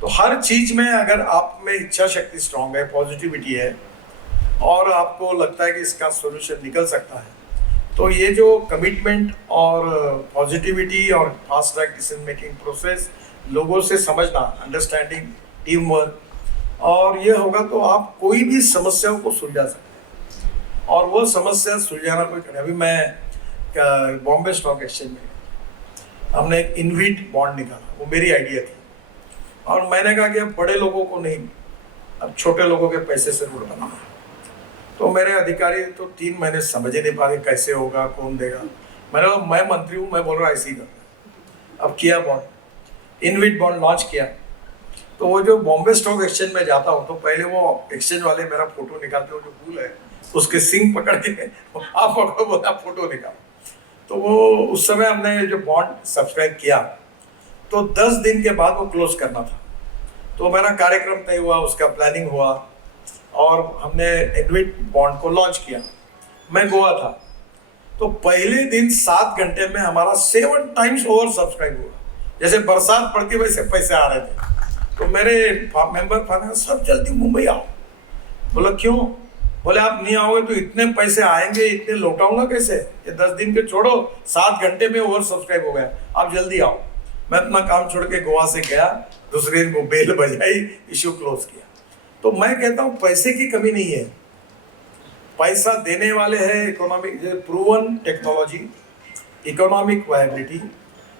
तो हर चीज में अगर आप में इच्छा शक्ति स्ट्रांग है, पॉजिटिविटी है, और आपको लगता है कि इसका सोल्यूशन निकल सकता है, तो ये जो कमिटमेंट और पॉजिटिविटी और fast track decision making process, लोगों से समझना, अंडरस्टैंडिंग, टीम वर्क, और ये होगा तो आप कोई भी समस्याओं को सुलझा सकते हैं। और वो समस्या सुलझाना कोई करे, अभी मैं बॉम्बे स्टॉक एक्सचेंज में हमने एक इनविट बॉन्ड निकाला, वो मेरी आइडिया थी। और मैंने कहा कि अब बड़े लोगों को नहीं, अब छोटे लोगों के पैसे से रोड बनाना है। तो मेरे अधिकारी तो 3 महीने समझ ही नहीं पा रहे कैसे होगा, कौन देगा। मैंने कहा मैं मंत्री हूँ, मैं बोल रहा ऐसे ही कर। अब किया बॉन्ड, इनविट बॉन्ड लॉन्च किया। तो वो जो बॉम्बे स्टॉक एक्सचेंज में जाता हूँ तो पहले वो एक्सचेंज वाले मेरा फोटो निकालते हो, जो फूल है उसके सिंग पकड़ के आप पकड़ो, बोला फोटो निकालो। तो वो उस समय हमने जो बॉन्ड सब्सक्राइब किया तो 10 दिन के बाद वो क्लोज करना था। तो मेरा कार्यक्रम तय हुआ, उसका प्लानिंग हुआ और हमने इनविट बॉन्ड को लॉन्च किया। मैं गोवा था, तो पहले दिन 7 घंटे में हमारा 7 टाइम्स ओवर सब्सक्राइब हुआ। जैसे बरसात पड़ती वैसे पैसे आ रहे थे। तो मेरे मेंबर फाइनेंस सब जल्दी मुंबई आओ। बोला क्यों? बोले आप नहीं आओगे तो इतने पैसे आएंगे, इतने लौटाऊंगा कैसे? ये 10 दिन के छोड़ो, 7 घंटे में ओवर सब्सक्राइब हो गया, आप जल्दी आओ। मैं अपना काम छोड़ के गोवा से गया, दूसरे दिन वो बेल बजाई, इश्यू क्लोज किया। तो मैं कहता हूँ पैसे की कमी नहीं है, पैसा देने वाले हैं। Economic proven technology, economic viability,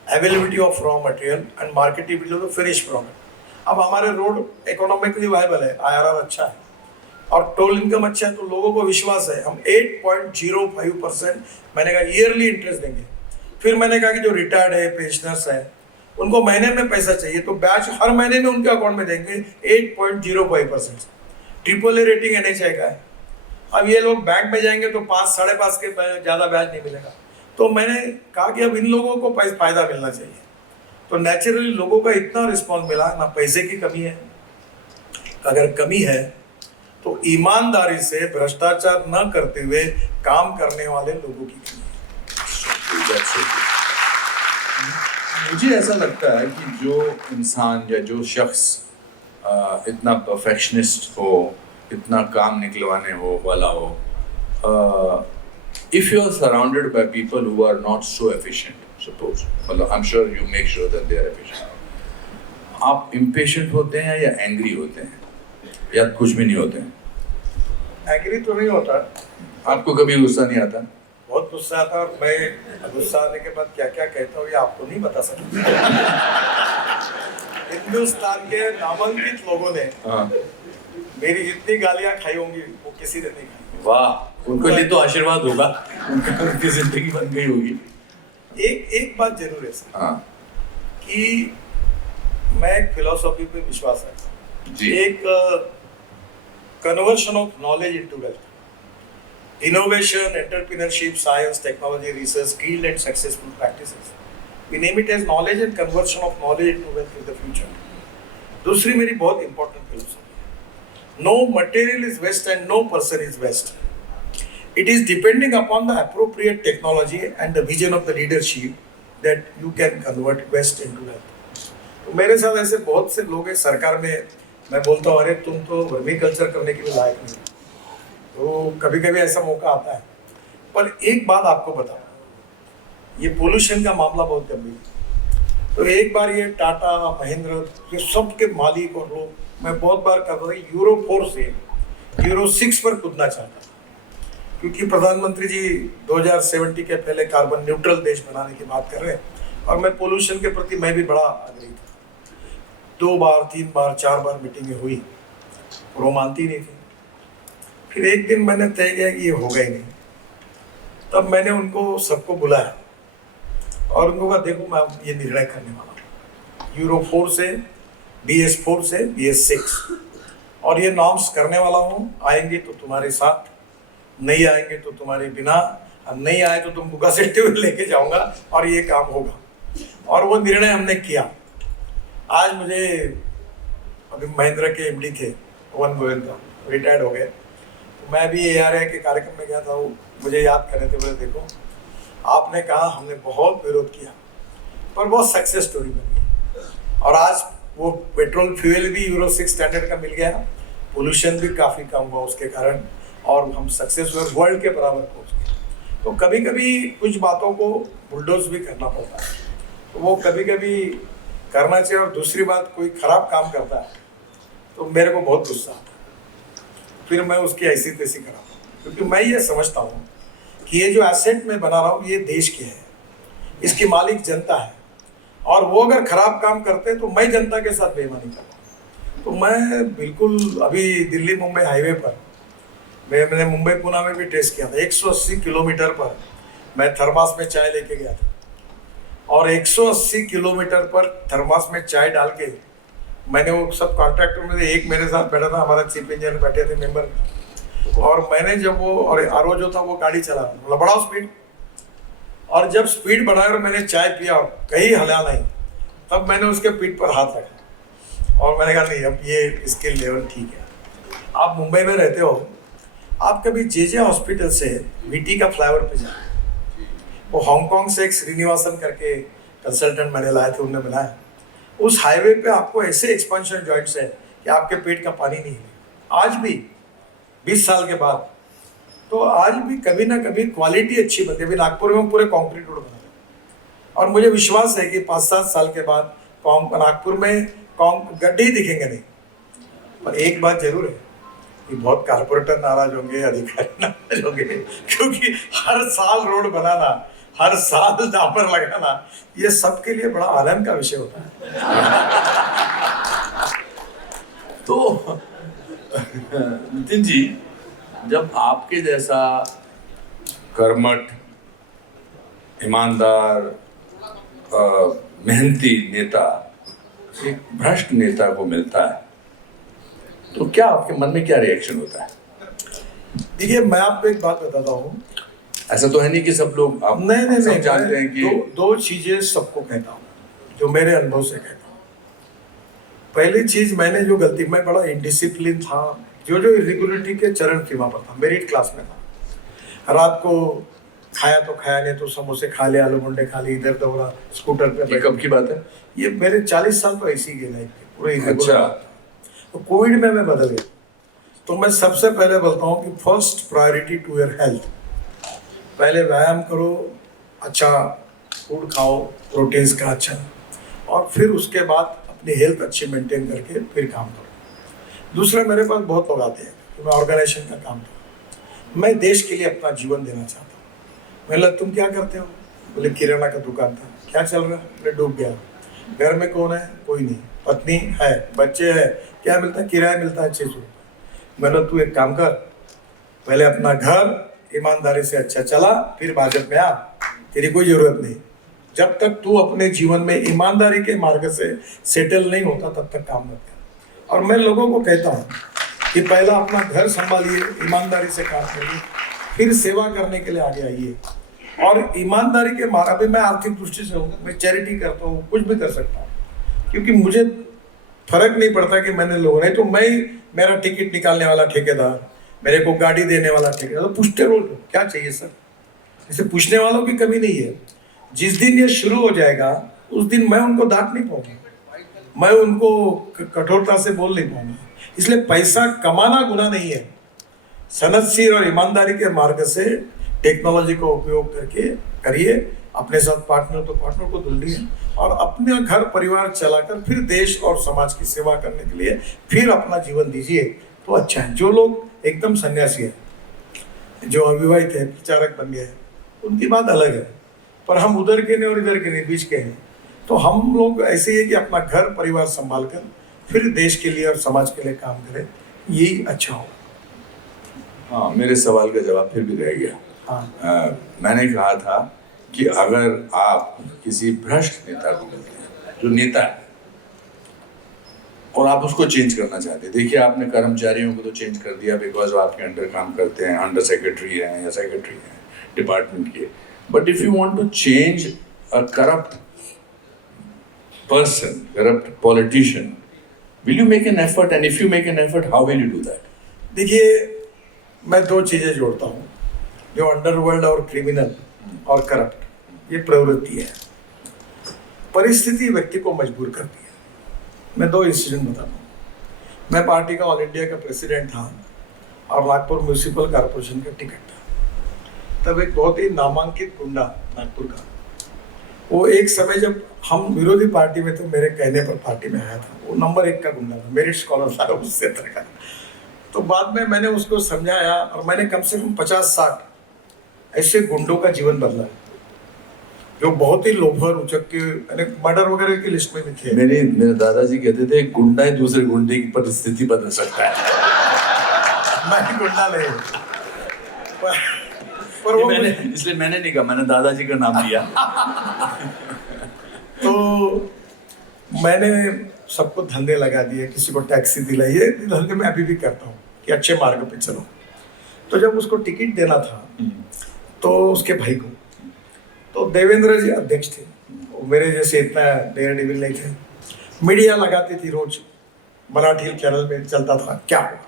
availability of raw material and marketability of the finish product. अब हमारे रोड इकोनॉमिकली वायबल है, IRR अच्छा है और टोल इनकम अच्छा है, तो लोगों को विश्वास है। हम 8.05% मैंने कहा ईयरली इंटरेस्ट देंगे। फिर मैंने कहा कि जो रिटायर्ड है, पेंशनर्स है, उनको महीने में पैसा चाहिए तो ब्याज हर महीने में उनके अकाउंट में देंगे 8.05%। AAA रेटिंग NHI का है। अब ये लोग बैंक में जाएंगे तो 5, 5.5 के ज़्यादा ब्याज नहीं मिलेगा। तो मैंने कहा कि अब इन लोगों को फायदा मिलना चाहिए। तो नेचुरली लोगों का इतना रिस्पॉन्स मिला, ना पैसे की कमी है, अगर कमी है तो ईमानदारी से भ्रष्टाचार न करते हुए काम करने वाले लोगों की कमी है। मुझे ऐसा लगता है कि जो इंसान या जो शख्स इतना परफेक्शनिस्ट हो, इतना काम निकलवाने हो वाला हो, if you are surrounded by people who are not so efficient, suppose, मतलब I'm sure you make sure that they are efficient. आप impatient होते हैं या angry होते हैं या कुछ भी नहीं होते हैं? एग्री तो नहीं होता। आपको कभी गुस्सा नहीं आता? बहुत गुस्सा आता, और मैं गुस्सा आने के बाद क्या क्या कहता हूँ ये आपको नहीं बता सकता। हिंदुस्तान के नामांकित लोगों ने मेरी जितनी गालियां खाई होंगी वो किसी ने नहीं खाई। वाह, उनको लिए तो आशीर्वाद होगा, उनकी जिंदगी बन गई होगी। एक बात जरूर है सर, हाँ कि मैं एक फिलोसॉफी पे विश्वास रखता हूँ, एक conversion of knowledge into wealth. Innovation, entrepreneurship, science, technology, research, skilled and successful practices. We name it as knowledge and conversion of knowledge into wealth in the future. दूसरी मेरी बहुत important philosophy है, no material is waste and no person is waste. It is depending upon the appropriate technology and the vision of the leadership that you can convert waste into wealth. तो मेरे साथ ऐसे बहुत से लोग हैं सरकार में, मैं बोलता हूँ अरे तुम तो वर्मीकल्चर करने के लिए लायक नहीं। तो कभी कभी ऐसा मौका आता है। पर एक बात आपको बताऊं, ये पोल्यूशन का मामला बहुत गंभीर है। तो एक बार ये टाटा, महिंद्रा, ये सब के मालिक और लोग, मैं बहुत बार कर रहा यूरो 4 से यूरो 6 पर कूदना चाहता था, क्योंकि प्रधानमंत्री जी 2070 के पहले कार्बन न्यूट्रल देश बनाने की बात कर रहे हैं और मैं पोल्यूशन के प्रति मैं भी बड़ा आग्रही था। 2 बार, 3 बार, 4 बार मीटिंगें हुई और वो मानती नहीं थी। फिर एक दिन मैंने तय किया कि ये होगा ही नहीं। तब मैंने उनको सबको बुलाया और उनको कहा देखो मैं ये निर्णय करने वाला हूँ, यूरो 4 से BS4 से BS6 और ये नॉर्म्स करने वाला हूँ। आएंगे तो तुम्हारे साथ, नहीं आएंगे तो तुम्हारे बिना, नहीं आए तो तुमको घसीटते हुए लेके जाऊंगा और ये काम होगा। और वो निर्णय हमने किया। आज मुझे अभी महिंद्रा के MD थे पवन गोयल, रिटायर्ड हो गए, मैं भी ARI के कार्यक्रम में गया था, वो मुझे याद कर रहे थे, बोले देखो आपने कहा हमने बहुत विरोध किया पर बहुत सक्सेस स्टोरी बन गई और आज वो पेट्रोल फ्यूल भी यूरो 6 स्टैंडर्ड का मिल गया, पोल्यूशन भी काफ़ी कम हुआ उसके कारण और हम सक्सेस हुए, वर्ल्ड के बराबर पहुँच गए। तो कभी कभी कुछ बातों को बुलडोज भी करना पड़ता है, तो वो कभी कभी करना चाहिए। और दूसरी बात, कोई खराब काम करता है तो मेरे को बहुत गुस्सा आता है, फिर मैं उसकी ऐसी तैसी कराता हूँ, क्योंकि मैं ये समझता हूँ कि ये जो एसेट मैं बना रहा हूँ ये देश के है, इसकी मालिक जनता है, और वो अगर खराब काम करते तो मैं जनता के साथ बेईमानी करता हूँ। तो मैं बिल्कुल अभी दिल्ली मुंबई हाईवे पर मैंने मुंबई पुणे में भी टेस्ट किया था, 180 किलोमीटर पर मैं थर्मास में चाय लेके गया था, और 180 किलोमीटर पर थर्मास में चाय डाल के मैंने वो सब कॉन्ट्रैक्टर में से एक मेरे साथ बैठा था, हमारा चीफ इंजीनियर बैठे थे मेंबर, और मैंने जब वो और आरओ जो था वो गाड़ी चला रहा बढ़ाओ स्पीड, और जब स्पीड बढ़ाया और मैंने चाय पिया और कहीं हला नहीं, तब मैंने उसके पीठ पर हाथ रखा और मैंने कहा नहीं अब ये इसके लेवल ठीक है। आप मुंबई में रहते हो, आप कभी जे हॉस्पिटल से वीटी का फ्लाईओवर पे जाए, वो हांगकांग से एक श्रीनिवासन करके कंसल्टेंट मैंने लाए थे, उन्होंने मिलाया, उस हाईवे पे आपको ऐसे एक्सपेंशन जॉइंट्स है कि आपके पेट का पानी नहीं है। आज भी 20 साल के बाद, तो आज भी कभी ना कभी क्वालिटी अच्छी बनती है। अभी नागपुर में पूरे कंक्रीट रोड बना है, और मुझे विश्वास है कि 5-7 साल के बाद नागपुर में गड्ढे ही दिखेंगे नहीं। पर एक बात जरूर है कि बहुत कारपोरेटर नाराज होंगे, अधिकारी नाराज होंगे, क्योंकि हर साल रोड बनाना, हर साल डामर लगाना, ये सबके लिए बड़ा आनंद का विषय होता है। तो नितिन जी, जब आपके जैसा कर्मठ, ईमानदार, मेहनती नेता एक भ्रष्ट नेता को मिलता है, तो क्या आपके मन में क्या रिएक्शन होता है? देखिए, मैं आपको एक बात बताता हूँ। ऐसा तो है नहीं कि सब लोग आप नहीं सब जानते हैं कि दो चीजें सबको कहता हूँ जो मेरे अनुभव से कहता हूँ। पहली चीज, मैंने जो गलती, मैं बड़ा इनडिसिप्लिन था, जो इरेगुलरिटी के चरण सीमा पर था, मेरिट क्लास में था। रात को खाया तो खाया, नहीं तो समोसे खा लिया, आलू मुंडे खा ली, इधर दौड़ा स्कूटर पे। ये कब की बात है? ये मेरे 40 साल तो ऐसी ही गए लाइफ में, पूरे irregular। अच्छा। तो कोविड में मैं बदल गया। तो मैं सबसे पहले बोलता हूँ कि first priority to your health, पहले व्यायाम करो, अच्छा फूड खाओ, प्रोटीन्स का अच्छा, और फिर उसके बाद अपनी हेल्थ अच्छी मेंटेन करके फिर काम करो। दूसरा, मेरे पास बहुत लोग आते हैं कि मैं ऑर्गेनाइजेशन का काम करूँ, मैं देश के लिए अपना जीवन देना चाहता हूँ। मैं तुम क्या करते हो? बोले किराना का दुकान था। क्या चल रहा है? मैं डूब गया। घर में कौन है? कोई नहीं। पत्नी है, बच्चे है, क्या मिलता है? किराया मिलता है 600 रुपये। मैंने तू एक काम कर, पहले अपना घर ईमानदारी से अच्छा चला, फिर भाजपा में आ, तेरी कोई जरूरत नहीं। जब तक तू अपने जीवन में ईमानदारी के मार्ग से सेटल नहीं होता तब तक काम मत कर। और मैं लोगों को कहता हूँ कि पहला अपना घर संभालिए, ईमानदारी से काम करिए, फिर सेवा करने के लिए आगे आइए। और ईमानदारी के मार्ग, अभी मैं आर्थिक दृष्टि से हूँ, मैं चैरिटी करता हूँ, कुछ भी कर सकता हूँ, क्योंकि मुझे फर्क नहीं पड़ता कि मैंने लोग नहीं, तो मैं, मेरा टिकट निकालने वाला ठेकेदार, मेरे को गाड़ी देने वाला ठेकेदार, तो पूछते रहो क्या चाहिए सर। इसे पूछने वालों की कमी नहीं है। जिस दिन ये शुरू हो जाएगा उस दिन मैं उनको डांट नहीं पाऊंगा, मैं उनको कठोरता से बोल नहीं पाऊंगा। इसलिए पैसा कमाना गुनाह नहीं है। सनदशीर और ईमानदारी के मार्ग से टेक्नोलॉजी का उपयोग करके करिए, अपने साथ पार्टनर तो पार्टनर को ढूंढिए, और अपने घर परिवार चलाकर फिर देश और समाज की सेवा करने के लिए फिर अपना जीवन दीजिए, तो अच्छा है। जो लोग एकदम सन्यासी है, जो अविवाहित है, प्रचारक बन गए, उनकी बात अलग है, पर हम उधर के नहीं और इधर के नहीं, बीच के हैं। तो हम लोग ऐसे ही है कि अपना घर परिवार संभाल कर फिर देश के लिए और समाज के लिए काम करें, यही अच्छा हो। हाँ, मेरे सवाल का जवाब फिर भी रह गया। हाँ, मैंने कहा था कि अगर आप किसी भ्रष्ट नेता को मिलते हैं, जो नेता है, और आप उसको चेंज करना चाहते हैं, देखिए आपने कर्मचारियों को तो चेंज कर दिया बिकॉज आपके अंडर काम करते हैं, अंडर सेक्रेटरी हैं या सेक्रेटरी हैं डिपार्टमेंट के, but if you want to change a corrupt person, corrupt politician, will you make an effort, and if you make an effort, how will you do that? देखिए, मैं दो चीज़ें जोड़ता हूँ, जो अंडरवर्ल्ड और क्रिमिनल और करप्ट, ये प्रवृत्ति है, परिस्थिति व्यक्ति को मजबूर करती है। मैं दो इंसिडेंट बताता हूँ। मैं पार्टी का ऑल इंडिया का प्रेसिडेंट था और नागपुर म्यूनिसिपल कॉर्पोरेशन का टिकट था। तब एक बहुत ही नामांकित गुंडा नागपुर का, वो एक समय जब हम विरोधी पार्टी में थे, मेरे कहने पर पार्टी में आया था। वो नंबर 1 का गुंडा था, मेरिट स्कॉलर था उस क्षेत्र का। तो बाद में मैंने उसको समझाया और मैंने कम से कम 50-60 ऐसे गुंडों का जीवन बदला है, जो बहुत ही लोभर उचक के मर्डर वगैरह की लिस्ट में भी थे। मेरे दादाजी कहते थे गुंडा ही दूसरे गुंडे की परिस्थिति बदल सकता है। मैं गुंडा नहीं, पर वो इसलिए मैंने नहीं कहा, मैंने दादाजी का नाम लिया। तो मैंने सबको धंधे लगा दिए, किसी को टैक्सी दिलाई, ये धंधे मैं अभी भी करता हूँ कि अच्छे मार्ग पे चलो। तो जब उसको टिकट देना था तो उसके भाई को, तो देवेंद्र जी अध्यक्ष थे, वो मेरे जैसे इतना डेयर डेविल नहीं थे। मीडिया लगाती थी, रोज मराठी चैनल में चलता था क्या हुआ,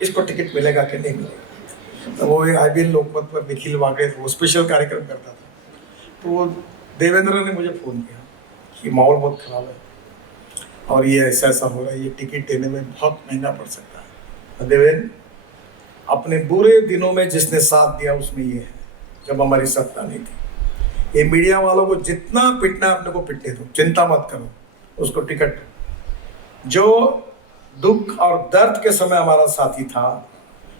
इसको टिकट मिलेगा कि नहीं मिलेगा। तो वो IBN लोकमत पर निखिल वाकड़े वो स्पेशल कार्यक्रम करता था। तो वो देवेंद्र ने मुझे फ़ोन किया कि माहौल बहुत ख़राब है और ये ऐसा ऐसा हो रहा है, ये टिकट देने में बहुत महंगा पड़ सकता है। देवेंद्र, अपने बुरे दिनों में जिसने साथ दिया उसमें ये है, जब हमारी सत्ता नहीं थी। ये मीडिया वालों को जितना पिटना अपने को पिटने दो, चिंता मत करो, उसको टिकट। जो दुख और दर्द के समय हमारा साथी था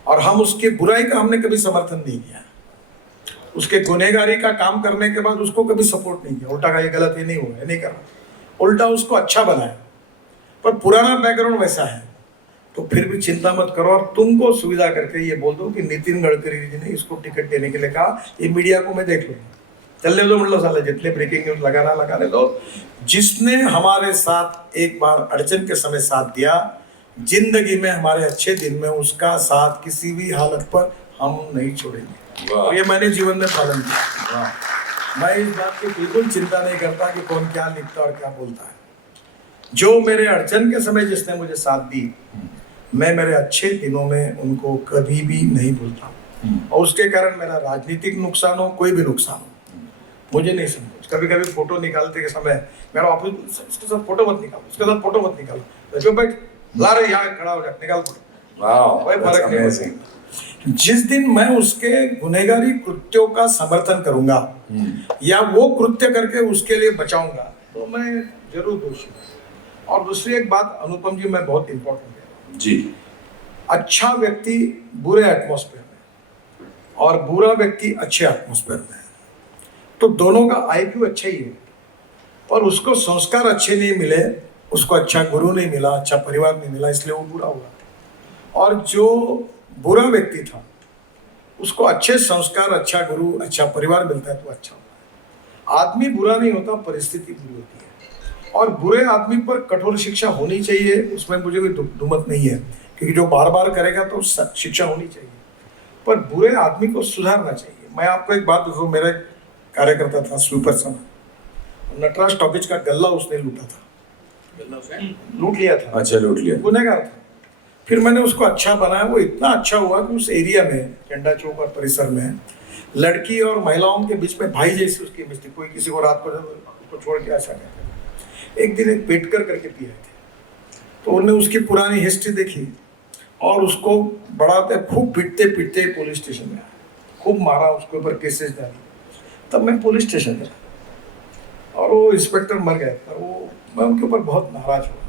और हम उसकी बुराई का हमने कभी समर्थन नहीं किया, उसके गुनहगारी का काम करने के बाद उसको कभी सपोर्ट नहीं किया, उल्टा का ये गलत, ये नहीं हुआ, ये नहीं करना, उल्टा उसको अच्छा बनाया। पर पुराना बैकग्राउंड वैसा है तो फिर भी चिंता मत करो। और तुमको सुविधा करके ये बोल दो कि नितिन गडकरी जी ने इसको टिकट देने के लिए कहा, ये मीडिया को मैं देख लूँगा, चलने दो मतलब साले जितने ब्रेकिंग न्यूज लगाने दो। जिसने हमारे साथ एक बार अड़चन के समय साथ दिया, जिंदगी में हमारे अच्छे दिन में उसका साथ किसी भी हालत पर हम नहीं छोड़ेंगे। और ये मैंने जीवन में पालन किया। मैं इस बात की बिल्कुल चिंता नहीं करता कि कौन क्या लिखता और क्या बोलता है। जो मेरे अड़चन के समय जिसने मुझे साथ दी, मैं मेरे अच्छे दिनों में उनको कभी भी नहीं भूलता। और उसके कारण मेरा राजनीतिक नुकसान हो, कोई भी नुकसान हो, मुझे नहीं समझ। कभी कभी फोटो निकालते के समय मेरा ऑफिस, उसके साथ फोटो मत निकालो, उसके साथ फोटो मत निकालो, जो बैठ ला रहे यहाँ खड़ा हो जा, निकाल फोटो, कोई फर्क नहीं पड़ेगा। जिस दिन मैं उसके गुनहगारी कृत्यों का समर्थन करूंगा या वो कृत्य करके उसके लिए बचाऊंगा, तो मैं जरूर दोषी हूँ। और दूसरी एक बात अनुपम जी, मैं बहुत इंपॉर्टेंट है जी, अच्छा व्यक्ति बुरे एटमॉस्फेयर में और बुरा व्यक्ति अच्छे एटमॉस्फेयर में है, तो दोनों का IQ अच्छा ही है, पर उसको संस्कार अच्छे नहीं मिले, उसको अच्छा गुरु नहीं मिला, अच्छा परिवार नहीं मिला, इसलिए वो बुरा हुआ। और जो बुरा व्यक्ति था उसको अच्छे संस्कार, अच्छा गुरु, अच्छा परिवार मिलता है तो अच्छा होता है। आदमी बुरा नहीं होता, परिस्थिति बुरी होती है। और बुरे आदमी पर कठोर शिक्षा होनी चाहिए, उसमें मुझे कोई दुमत नहीं है, क्योंकि जो बार बार करेगा तो शिक्षा होनी चाहिए, पर बुरे आदमी को सुधारना चाहिए। मैं आपको एक बात बताऊं, मेरा कार्यकर्ता था स्वीपर समय, नटराज टॉकीज का गल्ला उसने लूटा था, लूट लिया था। अच्छा, लूट लिया, गुनहगार था। फिर मैंने उसको अच्छा बनाया, वो इतना अच्छा हुआ कि उस एरिया में, झंडा चौक और परिसर में, लड़की और महिलाओं के बीच में भाई जैसी उसकी इमेज थी। कोई किसी को रात को उसको छोड़ के ऐसा कहते। एक दिन एक पेटकर करके पिए थे, तो उन्होंने उसकी पुरानी हिस्ट्री देखी और उसको बढ़ाते खूब पीटते पीटते पुलिस स्टेशन में आया, खूब मारा, उसके ऊपर केसेस डाली। तब मैं पुलिस स्टेशन गया और वो इंस्पेक्टर मर गए, पर वो मैं उनके ऊपर बहुत नाराज हुआ।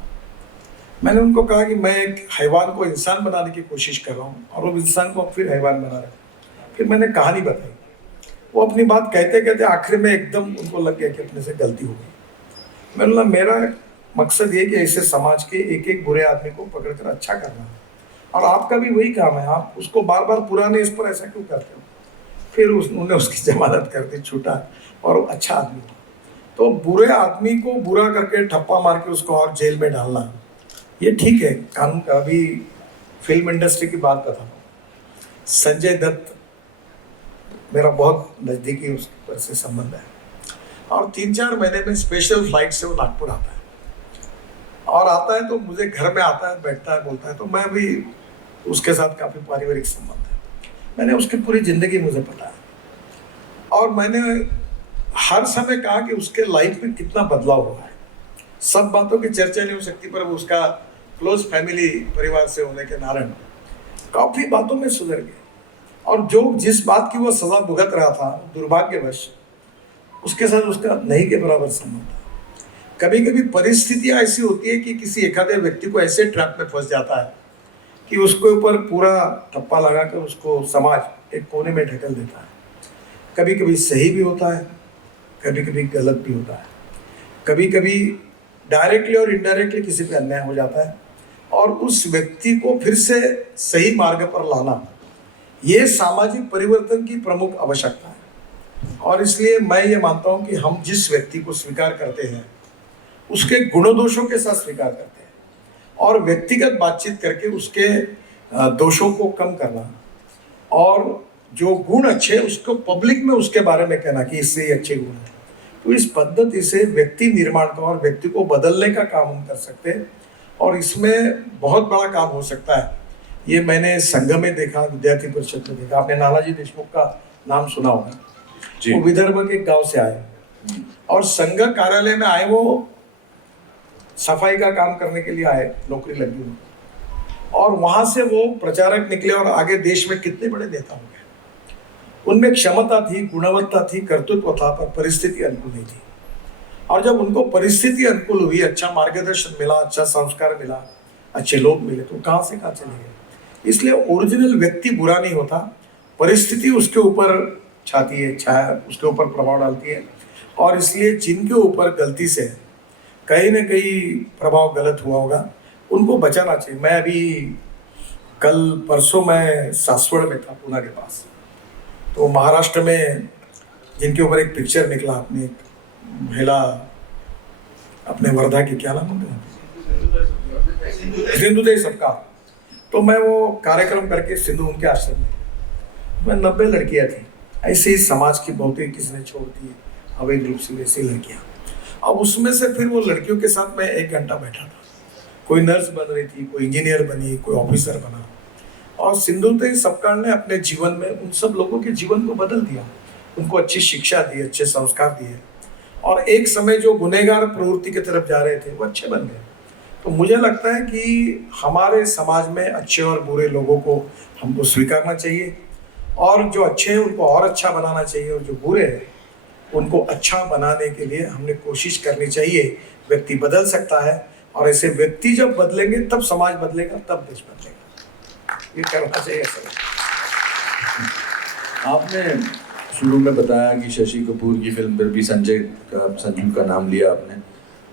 मैंने उनको कहा कि मैं एक हैवान को इंसान बनाने की कोशिश कर रहा हूँ और वो इंसान को फिर हैवान बना रहे। फिर मैंने कहानी बताई, वो अपनी बात कहते कहते आखिर में एकदम उनको लग गया कि अपने से गलती हो गई। मैंने बोला मेरा मकसद ये कि ऐसे समाज के एक एक बुरे आदमी को पकड़कर अच्छा करना है, और आपका भी वही काम है, आप उसको बार बार पुराने इस पर ऐसा क्यों करते हो। फिर उन्होंने उसकी जमानत कर दी, छूटा और अच्छा आदमी हुआ। तो बुरे आदमी को बुरा करके ठप्पा मार के उसको और जेल में डालना, ये ठीक है कानून का। अभी फिल्म इंडस्ट्री की बात बता, संजय दत्त मेरा बहुत नज़दीकी उससे से संबंध है, और 3-4 महीने में स्पेशल फ्लाइट से वो नागपुर आता है, और आता है तो मुझे घर में आता है, बैठता है, बोलता है, तो मैं भी उसके साथ काफ़ी पारिवारिक संबंध है। मैंने उसकी पूरी ज़िंदगी मुझे पता है, और मैंने हर समय कहा कि उसके लाइफ में कितना बदलाव हुआ है। सब बातों की चर्चा नहीं हो सकती, पर उसका क्लोज फैमिली परिवार से होने के कारण काफ़ी बातों में सुधर गया। और जो जिस बात की वो सज़ा भुगत रहा था, दुर्भाग्यवश उसके साथ उसका नहीं के बराबर संबंध है। कभी कभी परिस्थितियां ऐसी होती है कि किसी एक आधे व्यक्ति को ऐसे ट्रैप में फंस जाता है कि उसके ऊपर पूरा ठप्पा लगाकर उसको समाज एक कोने में ढकेल देता है। कभी कभी सही भी होता है, कभी कभी गलत भी होता है, कभी कभी डायरेक्टली और इनडायरेक्टली किसी पे अन्याय हो जाता है, और उस व्यक्ति को फिर से सही मार्ग पर लाना, ये सामाजिक परिवर्तन की प्रमुख आवश्यकता है। और इसलिए मैं ये मानता हूँ कि हम जिस व्यक्ति को स्वीकार करते हैं उसके गुणों दोषों के साथ स्वीकार करते हैं, और व्यक्तिगत बातचीत करके उसके दोषों को कम करना, और जो गुण अच्छे हैं उसको पब्लिक में उसके बारे में कहना कि इससे ये अच्छे गुण हैं। तो इस पद्धति से व्यक्ति निर्माण का और व्यक्ति को बदलने का काम हम कर सकते हैं, और इसमें बहुत बड़ा काम हो सकता है। ये मैंने संघ में देखा, विद्यार्थी परिषद में देखा। आपने नानाजी देशमुख का नाम सुना होगा। वो विदर्भ के एक गांव से आए और संघ कार्यालय में आए, वो सफाई का काम करने के लिए आए, नौकरी लगी उनको, और वहां से वो प्रचारक निकले और आगे देश में कितने बड़े नेता हो गए। उनमें क्षमता थी, गुणवत्ता थी, कर्तृत्व था, पर परिस्थिति अनुकूल नहीं थी। और जब उनको परिस्थिति अनुकूल हुई, अच्छा मार्गदर्शन मिला, अच्छा संस्कार मिला, अच्छे लोग मिले, तो कहां से कहां चले गए। इसलिए ओरिजिनल व्यक्ति बुरा नहीं होता, परिस्थिति उसके ऊपर छाती है, छाया उसके ऊपर प्रभाव डालती है। और इसलिए जिनके ऊपर गलती से कहीं ना कहीं प्रभाव गलत हुआ होगा, उनको बचाना चाहिए। मैं अभी कल परसों मैं सासवड़ में था, पूना के पास, तो महाराष्ट्र में जिनके ऊपर एक पिक्चर निकला, अपनी एक महिला, अपने वर्धा की क्या नाम है, सिंधुताई सबका। तो मैं वो कार्यक्रम करके सिंधु उनके आश्रम में 90 लड़कियां थी, ऐसे ही समाज की बहुत ही किसी ने छोड़ दी अवैध रूप से वैसी लड़कियां। अब उसमें से फिर वो लड़कियों के साथ मैं 1 घंटा बैठा था। कोई नर्स बन रही थी, कोई इंजीनियर बनी, कोई ऑफिसर बना, और सिंधुताई सपकाळ ने अपने जीवन में उन सब लोगों के जीवन को बदल दिया, उनको अच्छी शिक्षा दी, अच्छे संस्कार दिए, और एक समय जो गुनहगार प्रवृत्ति की तरफ जा रहे थे वो अच्छे बन गए। तो मुझे लगता है कि हमारे समाज में अच्छे और बुरे लोगों को हमको स्वीकारना चाहिए, और जो अच्छे हैं उनको और अच्छा बनाना चाहिए, और जो बुरे हैं उनको अच्छा बनाने के लिए हमने कोशिश करनी चाहिए। व्यक्ति बदल सकता है, और ऐसे व्यक्ति जब बदलेंगे तब समाज बदलेगा, तब देश बदलेगा। ये करना चाहिए सर। आपने शुरू में बताया कि शशि कपूर की फिल्म पर भी संजीव का नाम लिया आपने।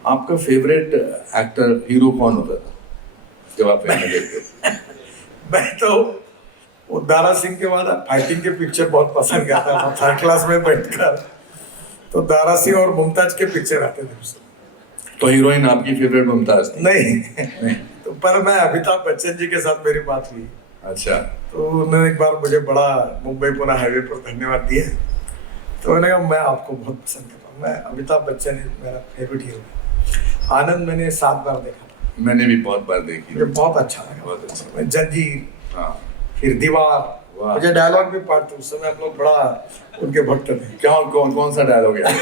आपका फेवरेट एक्टर हीरो कौन होता था जब आप फिल्में देखते? मैं तो वो दारा सिंह के बाद फाइटिंग के पिक्चर बहुत पसंद करता था। 3rd क्लास में बैठकर तो दारा सिंह और मुमताज के पिक्चर आते थे उसमें। तो हीरोइन आपकी फेवरेट मुमताज थी? नहीं तो पर मैं अमिताभ बच्चन जी के साथ मेरी बात हुई। अच्छा। तो उन्होंने एक बार मुझे बड़ा मुंबई पुणे हाईवे पर धन्यवाद दिए। तो मैंने कहा मैं आपको बहुत पसंद करता हूँ, मैं अमिताभ बच्चन मेरा फेवरेट हीरो है। आनंद मैंने 7 बार देखा था। मैंने भी बहुत बार देखी। मुझे बहुत अच्छा लगा। बहुत अच्छा। मैं जंजीर, हाँ, फिर दीवार, मुझे डायलॉग भी पार्ट थे। उस समय हम लोग बड़ा उनके भक्त थे। क्या कौन सा डायलॉग है?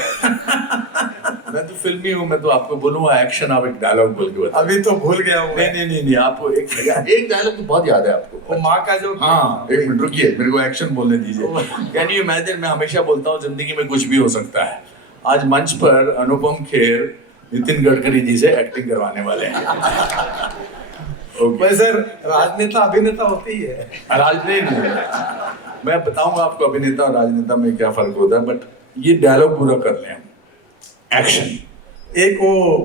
मैं तो फिल्मी हूँ, मैं तो आपको बोलूँगा एक्शन, आप एक डायलॉग बोल के बताओ। अभी तो भूल गया हूँ। नहीं, आपको एक डायलॉग तो बहुत याद है आपको। वो माँ का जो, हाँ, एक मिनट रुकिए, मेरे को एक्शन बोलने दीजिए। कैन यू इमेजिन, मैं हमेशा बोलता हूँ जिंदगी में कुछ भी हो सकता है। आज मंच पर अनुपम खेर नितिन गडकरी जी से एक्टिंग करवाने वाले हैं। Okay. सर राजनेता अभिनेता होते ही है। राजनेता, मैं बताऊंगा आपको अभिनेता और राजनेता में क्या फर्क होता है, बट ये डायलॉग पूरा कर लें हम। एक्शन। एक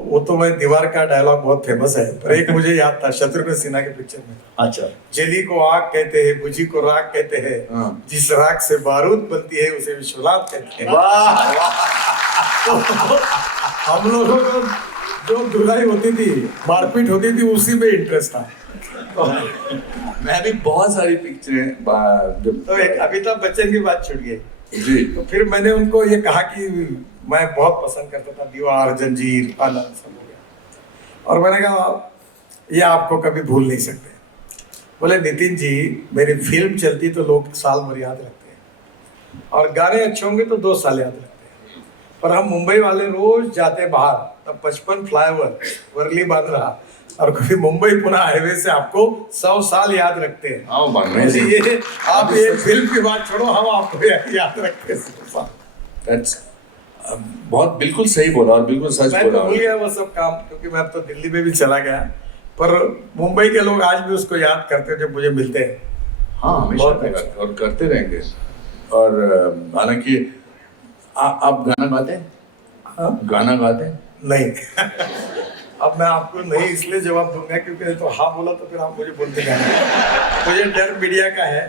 वो तो मैं दीवार का डायलॉग बहुत फेमस है, पर एक मुझे याद था शत्रुघ्न सिन्हा के पिक्चर में। अच्छा। जली को आग कहते हैं, बुझी को राख कहते हैं, हाँ। जिस राख से बारूद बनती है उसे विश्वनाथ कहते हैं। वाह तो हम लोगों को जो धुलाई होती थी, मारपीट होती थी, उसी में इंटरेस्ट था। तो मैं भी बहुत सारी पिक्चरें तो एक अमिताभ बच्चन की बात छूट गई जी। तो फिर मैंने उनको ये कहा कि मैं बहुत पसंद करता था दीवार, जंजीर, आनंद, सब हो गया। और मैंने कहा ये आपको कभी भूल नहीं सकते। बोले नितिन जी, मेरी फिल्म चलती तो लोग साल भर याद रखते हैं, और गाने अच्छे होंगे तो 2 साल याद रखते हैं, पर हम मुंबई वाले रोज जाते बाहर, तब 55 फ्लाईओवर वर्ली बांद्रा, और कभी मुंबई पुणे हाईवे से आपको 100 साल याद रखते हैं। ये आप ये फिल्म की बात छोड़ो, हम आपको याद रखते हैं 100 साल। बहुत बिल्कुल सही बोला और बिल्कुल सच मैं तो बोला। भूल गया वो सब काम, क्योंकि मैं अब तो दिल्ली में भी चला गया, पर मुंबई के लोग आज भी उसको याद करते हैं जब मुझे मिलते हैं। हाँ, हमेशा बहुत याद अच्छा। और करते रहेंगे। और हालांकि आप गाना गाते हैं? हाँ? गाना गाते हैं? नहीं। अब मैं आपको नहीं इसलिए जवाब दूंगा क्योंकि तो हाँ बोला तो फिर आप मुझे बोलते जाएंगे। मुझे डर मीडिया का है।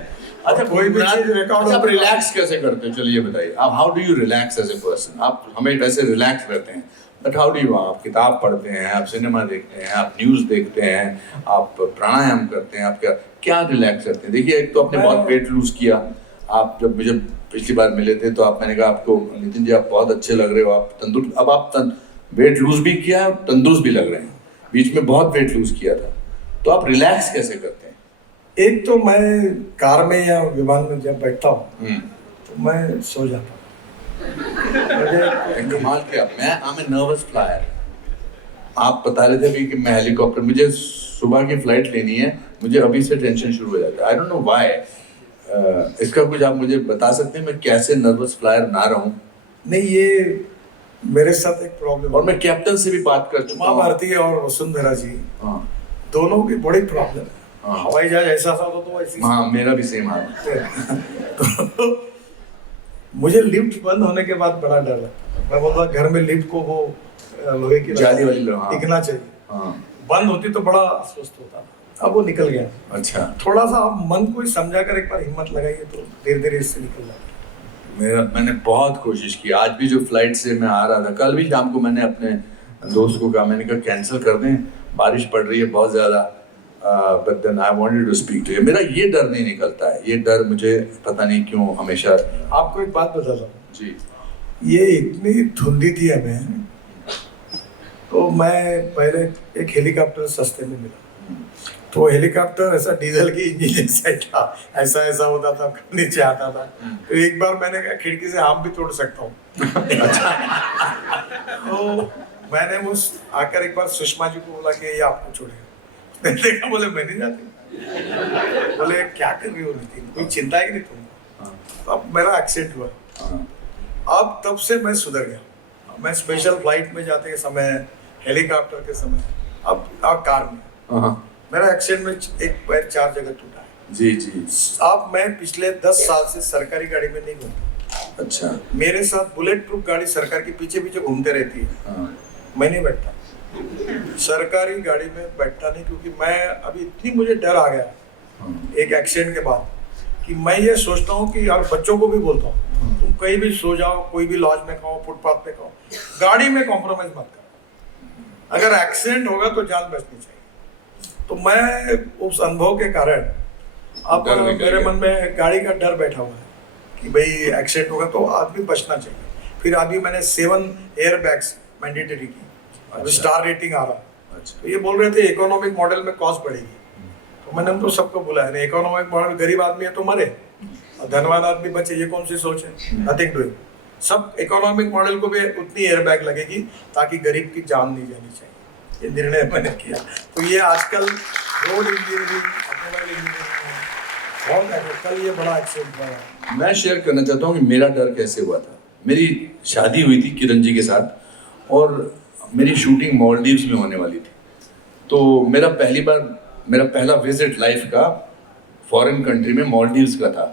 अच्छा, कोई भी चीज रिकॉर्ड अच्छा, आप होती है। रिलैक्स कैसे करते हो? चलिए बताइए, आप how do you relax as a person? आप हमें वैसे रिलैक्स रहते हैं, बट हाउ डू यू? आप किताब पढ़ते हैं, आप सिनेमा देखते हैं, आप न्यूज़ देखते हैं, आप प्राणायाम करते हैं, आप क्या क्या रिलैक्स करते हैं? देखिए, एक तो आपने बहुत वेट लूज किया। आप जब मुझे पिछली बार मिले थे तो मैंने कहा आपको, नितिन जी आप बहुत अच्छे लग रहे हो, आप तंदुरुस्त, अब आप वेट लूज भी किया, तंदुरुस्त भी लग रहे हैं। बीच में बहुत वेट लूज किया था, तो आप रिलैक्स कैसे करते हैं? एक तो मैं कार में या विमान में जब बैठता हूँ तो मैं सो जाता हूँ। मुझे कमाल किया। मैं आई एम नर्वस फ्लायर। आप बता रहे थे अभी कि मैं हेलीकॉप्टर, मुझे सुबह की फ्लाइट लेनी है, मुझे अभी से टेंशन शुरू हो जाता है। I don't know why. इसका कुछ आप मुझे बता सकते हैं मैं कैसे नर्वस फ्लायर ना रहूं? नहीं, ये मेरे साथ एक प्रॉब्लम और मैं कैप्टन से भी बात कर चुका उमा हूँ। भारती और वसुंधरा जी हाँ दोनों की बड़ी प्रॉब्लम है। हाँ। हवाई जहाज ऐसा सा होता तो ऐसी हाँ, मेरा भी सेम हाल है। तो मुझे लिफ्ट बंद होने के बाद बड़ा डर लगता है। मैं बोलता घर में लिफ्ट को वो लोहे की जाली वाली लो, हाँ। टिकना चाहिए। हाँ, बंद होती तो बड़ा अस्वस्थ होता। अब वो निकल गया। अच्छा। थोड़ा सा आप मन को ही समझा कर एक बार हिम्मत लगाइए तो धीरे धीरे इससे निकल जाए। मैंने बहुत कोशिश की। आज भी जो फ्लाइट से मैं आ रहा था, कल भी शाम को मैंने अपने दोस्त को कहा, मैंने कहा कैंसिल कर दें, बारिश पड़ रही है बहुत ज़्यादा, but then I wanted to speak to you. मेरा ये डर नहीं निकलता है, ये डर मुझे पता नहीं क्यों हमेशा। आपको एक बात बताता हूँ, जी। ये इतनी धुंधी थी हमें, तो मैं पहले एक हेलीकॉप्टर सस्ते में मिला। तो हेलीकॉप्टर ऐसा डीजल की इंजन जैसा था, ऐसा ऐसा होता था, नीचे आता था। तो एक बार मैंने कहा खिड़की से आम भी तोड़ सकता हूँ। तो मैंने उस आकर एक बार सुषमा जी को बोला कि ये आपको छोड़ेगा। मैंने देखा, बोले मैं नहीं जाती। बोले क्या कर रही हो नितिन, कोई चिंता है कि नहीं तुमको? अब मेरा एक्सीडेंट हुआ। अब तब से मैं सुधर गया। मैं स्पेशल फ्लाइट में जाते के समय, हेलीकॉप्टर के समय, अब कार में, हाँ मेरा एक्सीडेंट में एक पैर 4 जगह टूटा है। जी जी। अब मैं पिछले 10 साल से सरकारी गाड़ी में नहीं घूमता। अच्छा। मेरे साथ बुलेट प्रूफ गाड़ी सरकार के पीछे पीछे घूमते रहती है। हाँ मैं नहीं बैठता सरकारी गाड़ी में, बैठता नहीं, क्योंकि मैं अभी इतनी मुझे डर आ गया हाँ। एक एक्सीडेंट के बाद कि मैं ये सोचता हूँ कि यार बच्चों को भी बोलता हूँ, तुम कहीं भी सो जाओ, कोई भी लॉज में खाओ, फुटपाथ पे खाओ, गाड़ी में कॉम्प्रोमाइज मत करो। अगर एक्सीडेंट होगा तो जान बचनी चाहिए। तो मैं उस अनुभव के कारण अब डर निकल मेरे गया। मन में गाड़ी का डर बैठा हुआ है कि भाई एक्सीडेंट होगा तो आदमी बचना चाहिए। फिर अभी मैंने 7 एयर बैग्स मैंडेटरी की। अभी अच्छा। स्टार रेटिंग आ रहा है। अच्छा। तो ये बोल रहे थे इकोनॉमिक मॉडल में कॉस्ट बढ़ेगी, तो मैंने उनको सबको बुलाया, नहीं इकोनॉमिक मॉडल गरीब आदमी है तो मरे और धनवान आदमी बचे, ये कौन सी सोच है? Nothing doing. सब इकोनॉमिक मॉडल को भी उतनी एयर बैग लगेगी ताकि गरीब की जान नहीं जानी चाहिए। ये निर्णय मैंने किया। तो ये आजकल रोड इंजीनियरिंग, ऑटोमोबाइल इंजीनियरिंग बहुत है। कल ये बड़ा एक्सीडेंट हुआ है। मैं शेयर करना चाहता हूँ कि मेरा डर कैसे हुआ था। मेरी शादी हुई थी किरण जी के साथ और मेरी शूटिंग मालदीव्स में होने वाली थी। तो मेरा पहला विजिट लाइफ का फॉरेन कंट्री में मालदीव्स का था।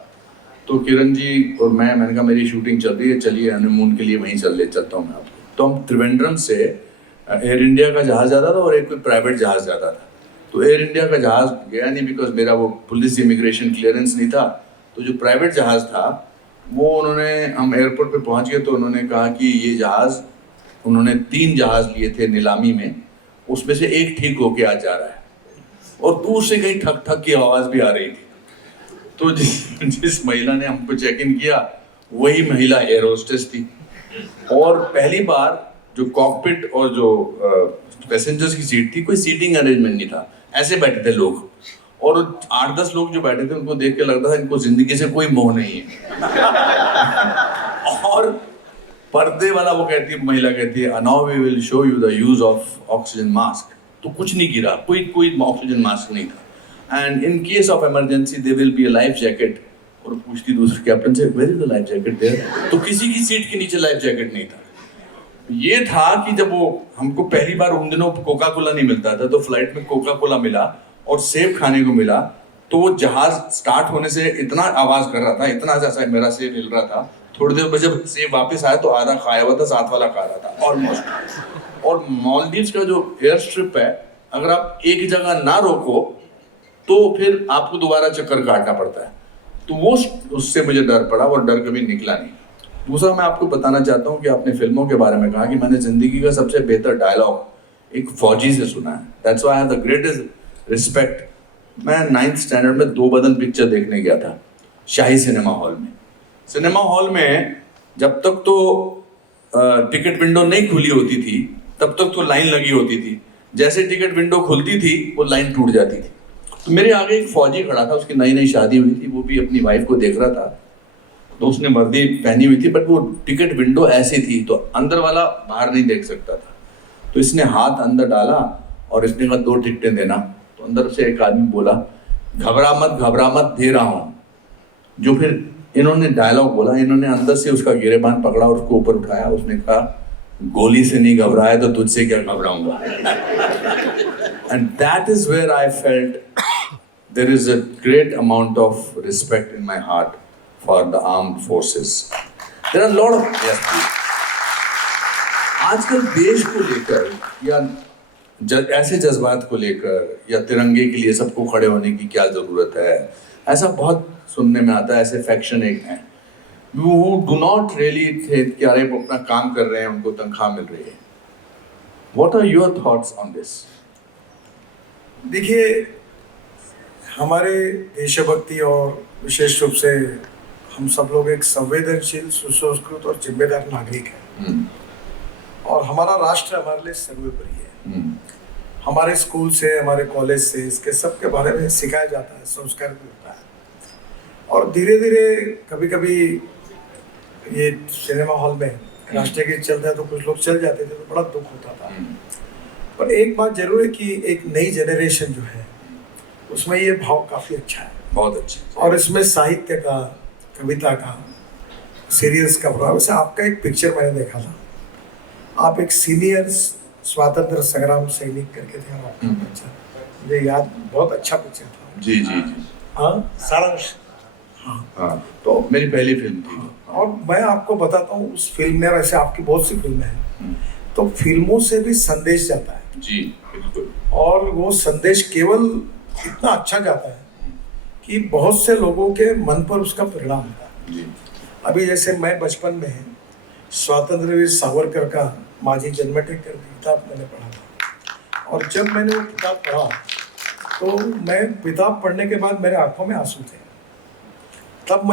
तो किरण जी और मैंने कहा मेरी शूटिंग चल रही है, चलिए हनीमून के लिए वहीं चलता हूँ मैं आपको। तो हम त्रिवेंद्रम से एयर इंडिया का जहाज़ जाता था और एक कोई प्राइवेट जहाज़ जाता था। तो एयर इंडिया का जहाज़ गया नहीं, बिकॉज मेरा वो पुलिस इमिग्रेशन क्लियरेंस नहीं था। तो जो प्राइवेट जहाज़ था वो हम एयरपोर्ट पे पहुंच गए तो उन्होंने कहा कि ये जहाज़, उन्होंने 3 जहाज़ लिए थे नीलामी में, उसमें से एक ठीक होके आज जा रहा है और दूर से कहीं ठक ठक की आवाज़ भी आ रही थी। तो जिस महिला ने हमको चेक इन किया वही महिला एयर होस्टेस थी। और पहली बार जो कॉकपिट और जो पैसेंजर्स की सीट थी, कोई सीटिंग अरेंजमेंट नहीं था, ऐसे बैठे थे लोग। और 8-10 लोग जो बैठे थे उनको देख के लगता था इनको जिंदगी से कोई मोह नहीं है। और पर्दे वाला वो महिला कहती है, now we will show you the use of oxygen mask. तो कुछ नहीं गिरा, कोई ऑक्सीजन मास्क नहीं था। And in case of emergency there will be a life jacket. और पूछती दूसरे कैप्टन से, where is the life jacket there? तो किसी की सीट के नीचे लाइफ जैकेट नहीं था। ये था कि जब वो हमको पहली बार उन दिनों कोका कोला नहीं मिलता था, तो फ्लाइट में कोका कोला मिला और सेब खाने को मिला, तो वो जहाज स्टार्ट होने से इतना आवाज कर रहा था, इतना जैसा मेरा सेब हिल रहा था, थोड़ी देर बाद जब सेब वापस आया तो आधा खाया हुआ था, साथ वाला खा रहा था ऑलमोस्ट। और मालदीव्स का जो एयर स्ट्रिप है, अगर आप एक जगह ना रोको तो फिर आपको दोबारा चक्कर काटना पड़ता है, तो वो उससे मुझे डर पड़ा और डर कभी निकला नहीं। दूसरा, मैं आपको बताना चाहता हूँ कि आपने फिल्मों के बारे में कहा कि मैंने जिंदगी का सबसे बेहतर डायलॉग एक फौजी से सुना है। That's why I have the greatest respect. मैं 9th स्टैंडर्ड में दो बदन पिक्चर देखने गया था शाही सिनेमा हॉल में। सिनेमा हॉल में जब तक तो टिकट विंडो नहीं खुली होती थी तब तक तो लाइन लगी होती थी, जैसे टिकट विंडो खुलती थी वो लाइन टूट जाती थी। तो मेरे आगे एक फौजी खड़ा था, उसकी नई नई शादी हुई थी, वो भी अपनी वाइफ को देख रहा था, तो उसने वर्दी पहनी हुई थी, बट वो टिकट विंडो ऐसी थी तो अंदर वाला बाहर नहीं देख सकता था। तो इसने हाथ अंदर डाला और इसने कहा 2 टिकटें देना। तो अंदर से एक आदमी बोला, घबरा मत दे रहा हूँ। जो फिर इन्होंने डायलॉग बोला, इन्होंने अंदर से उसका गिरेबान पकड़ा और उसको ऊपर उठाया, उसने कहा गोली से नहीं घबराया तो तुझसे क्या घबराऊंगा। And that is where I felt there is a great amount of respect in my heart for the armed forces. There are a lot of yes, आजकल देश को लेकर या ऐसे जज्बात को लेकर या तिरंगे के लिए सबको खड़े होने की क्या जरूरत है, ऐसा बहुत सुनने में आता है। ऐसे फैक्शन एक हैं who do not really think कि अरे वो अपना काम कर रहे हैं, उनको तनख्वाह मिल रही है। What are your thoughts on this? देखिए, हमारे देशभक्ति और विशेष रूप से हम सब लोग एक संवेदनशील, सुसंस्कृत और जिम्मेदार नागरिक हैं। और हमारा राष्ट्र हमारे लिए सर्वोपरि है। हमारे स्कूल से, हमारे कॉलेज से इसके सब के बारे में सिखाया जाता है, संस्कार भी होता है। और धीरे धीरे कभी कभी ये सिनेमा हॉल में राष्ट्रीय गीत चलता है तो कुछ लोग चल जाते थे, तो बड़ा दुख होता था। पर एक बात जरूर है कि एक नई जनरेशन जो है उसमें ये भाव काफ़ी अच्छा है, बहुत अच्छा। और इसमें साहित्य का, कविता का, सीरियल्स का प्रभाव। वैसे आपका एक पिक्चर मैंने देखा था, आप एक सीनियर स्वतंत्र संग्राम सैनिक करके थे, आपका पिक्चर मुझे याद, बहुत अच्छा पिक्चर था। जी जी जी। हाँ, सारांश। हाँ, तो मेरी पहली फिल्म थी। और मैं आपको बताता हूँ, उस फिल्म में, वैसे आपकी बहुत सी फिल्में हैं, तो फिल्मों से भी संदेश जाता है। जी बिल्कुल। और वो संदेश केवल इतना अच्छा जाता है कि बहुत से लोगों के मन पर उसका परिणाम होता है। जी। अभी जैसे मैं बचपन में स्वतंत्र वीर सावरकर का माझी जन्मठे कर किताब मैंने पढ़ा था, और जब मैंने वो किताब पढ़ा तो मैं किताब पढ़ने के बाद मेरे आंखों में आंसू थे। तब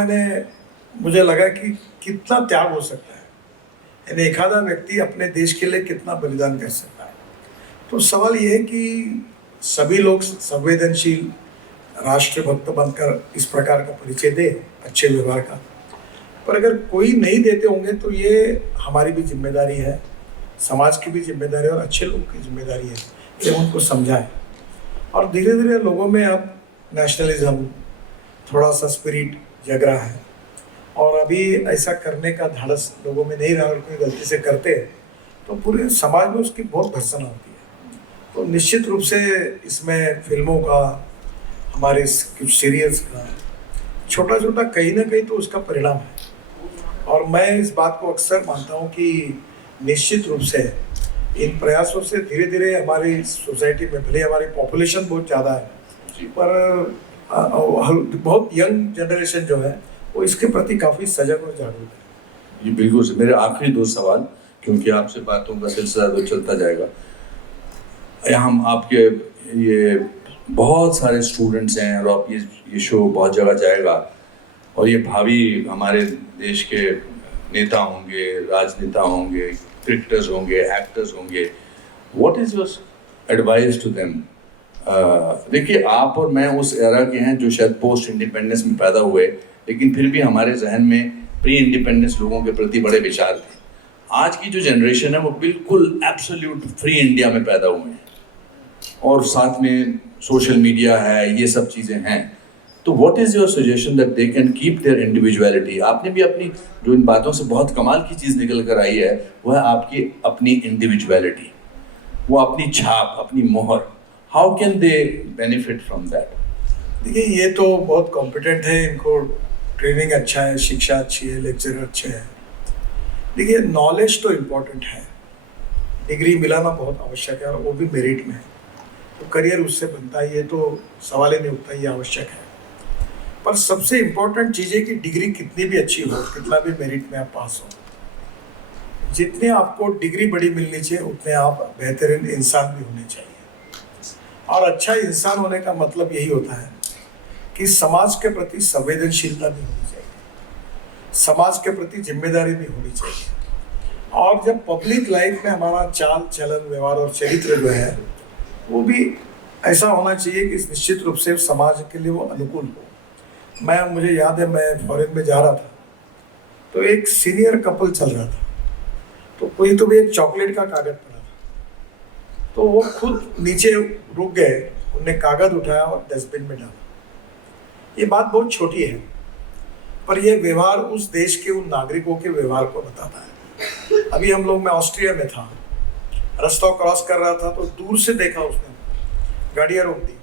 मुझे लगा कि कितना त्याग हो सकता है, यानी एखादा व्यक्ति अपने देश के लिए कितना बलिदान कर सकता है। तो सवाल ये है कि सभी लोग संवेदनशील, राष्ट्रभक्त बनकर इस प्रकार का परिचय दे, अच्छे व्यवहार का। पर अगर कोई नहीं देते होंगे तो ये हमारी भी जिम्मेदारी है, समाज की भी जिम्मेदारी है, और अच्छे लोगों की जिम्मेदारी है कि उनको समझाएं। और धीरे धीरे लोगों में अब नेशनलिज्म, थोड़ा सा स्पिरिट जग रहा है, और अभी ऐसा करने का धाड़स लोगों में नहीं रहा, और कोई गलती से करते तो पूरे समाज में उसकी बहुत भर्त्सना होती है। तो निश्चित रूप से इसमें फिल्मों का, हमारे कुछ सीरियल्स का, छोटा छोटा कहीं ना कहीं तो उसका परिणाम है। और मैं इस बात को अक्सर मानता हूँ कि निश्चित रूप से इन प्रयासों से धीरे धीरे हमारी सोसाइटी में, भले हमारी पॉपुलेशन बहुत ज़्यादा है, पर बहुत यंग जनरेशन जो है वो इसके प्रति काफ़ी सजग और जागरूक है। ये बिल्कुल। मेरे आखिरी 2 सवाल, क्योंकि आपसे बातों का सिलसिला तो चलता जाएगा। हम आपके ये बहुत सारे स्टूडेंट्स हैं, और आप ये शो बहुत जगह जाएगा, और ये भावी हमारे देश के नेता होंगे, राजनेता होंगे, क्रिकेटर्स होंगे, एक्टर्स होंगे। What is your advice to them? देखिए, आप और मैं उस एरा के हैं जो शायद पोस्ट इंडिपेंडेंस में पैदा हुए, लेकिन फिर भी हमारे जहन में प्री इंडिपेंडेंस लोगों के प्रति बड़े विचार थे। आज की जो जनरेशन है वो बिल्कुल एब्सोल्यूट फ्री इंडिया में पैदा हुए हैं, और साथ में सोशल मीडिया है, ये सब चीज़ें हैं। तो what is your suggestion that they can keep their individuality? आपने भी अपनी जो इन बातों से बहुत कमाल की चीज़ निकल कर आई है वो है आपकी अपनी इंडिविजुअलिटी, वो अपनी छाप, अपनी मोहर. How can they benefit from that? देखिए, ये तो बहुत कॉम्पिटेंट है, इनको ट्रेनिंग अच्छा है, शिक्षा अच्छी है, लेक्चर अच्छे हैं. देखिए, नॉलेज तो इम्पोर्टेंट है, डिग्री मिलाना बहुत आवश्यक है और वो भी मेरिट में है, तो करियर उससे बनता है, ये तो सवाल ही नहीं उठता, ये आवश्यक है. पर सबसे इम्पोर्टेंट चीज़ है कि डिग्री कितनी भी अच्छी हो, कितना भी मेरिट में आप पास हो, जितने आपको डिग्री बड़ी मिलनी चाहिए उतने आप बेहतरीन इंसान भी होने चाहिए. और अच्छा इंसान होने का मतलब यही होता है कि समाज के प्रति संवेदनशीलता भी होनी चाहिए, समाज के प्रति जिम्मेदारी भी होनी चाहिए. और जब पब्लिक लाइफ में हमारा चाल चलन व्यवहार और चरित्र जो है वो भी ऐसा होना चाहिए कि निश्चित रूप से समाज के लिए वो अनुकूल हो. मुझे याद है, मैं फॉरेन में जा रहा था तो एक सीनियर कपल चल रहा था, तो कोई तो भी एक चॉकलेट का कागज पड़ा था, तो वो खुद नीचे रुक गए, उनने कागज उठाया और डस्टबिन में डाला. ये बात बहुत छोटी है, पर यह व्यवहार उस देश के उन नागरिकों के व्यवहार को बताता है. अभी हम लोग, मैं ऑस्ट्रिया में था, रास्ता क्रॉस कर रहा था तो दूर से देखा उसने, गाड़ियाँ रोक दी.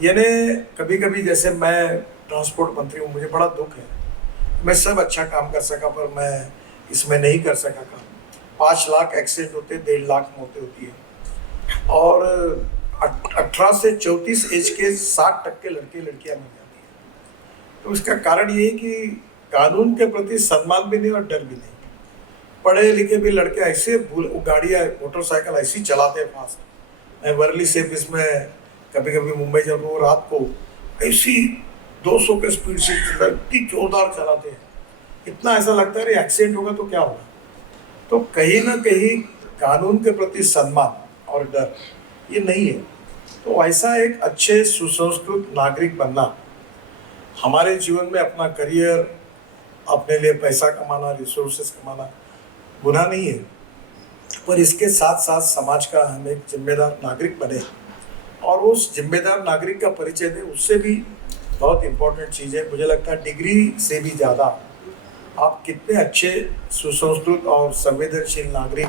यानी कभी कभी जैसे मैं ट्रांसपोर्ट मंत्री हूँ, मुझे बड़ा दुख है, मैं सब अच्छा काम कर सका पर मैं इसमें नहीं कर सका काम. 5 लाख एक्सीडेंट होते, 1.5 लाख मौतें होती है और 18 से 34 एज के 60% लड़के लड़कियां मर जाती हैं. तो इसका कारण ये है कि कानून के प्रति सम्मान भी नहीं और डर भी नहीं. पढ़े लिखे भी लड़के ऐसे गाड़ियाँ मोटरसाइकिल ऐसी चलाते हैं फास्ट. मैं वर्ली से इसमें कभी कभी मुंबई जब वो रात को ऐसी 200 के स्पीड से इतनी जोरदार चलाते हैं, इतना ऐसा लगता है एक्सीडेंट होगा तो क्या होगा. तो कहीं ना कहीं कानून के प्रति सम्मान और डर ये नहीं है. तो ऐसा एक अच्छे सुसंस्कृत नागरिक बनना, हमारे जीवन में अपना करियर, अपने लिए पैसा कमाना, रिसोर्सेस कमाना गुनाह नहीं है, पर इसके साथ साथ समाज का हम एक जिम्मेदार नागरिक बने और उस जिम्मेदार नागरिक का परिचय दें, उससे भी बहुत इम्पोर्टेंट चीज़ है. मुझे लगता है डिग्री से भी ज़्यादा आप कितने अच्छे सुसंस्कृत और संवेदनशील नागरिक,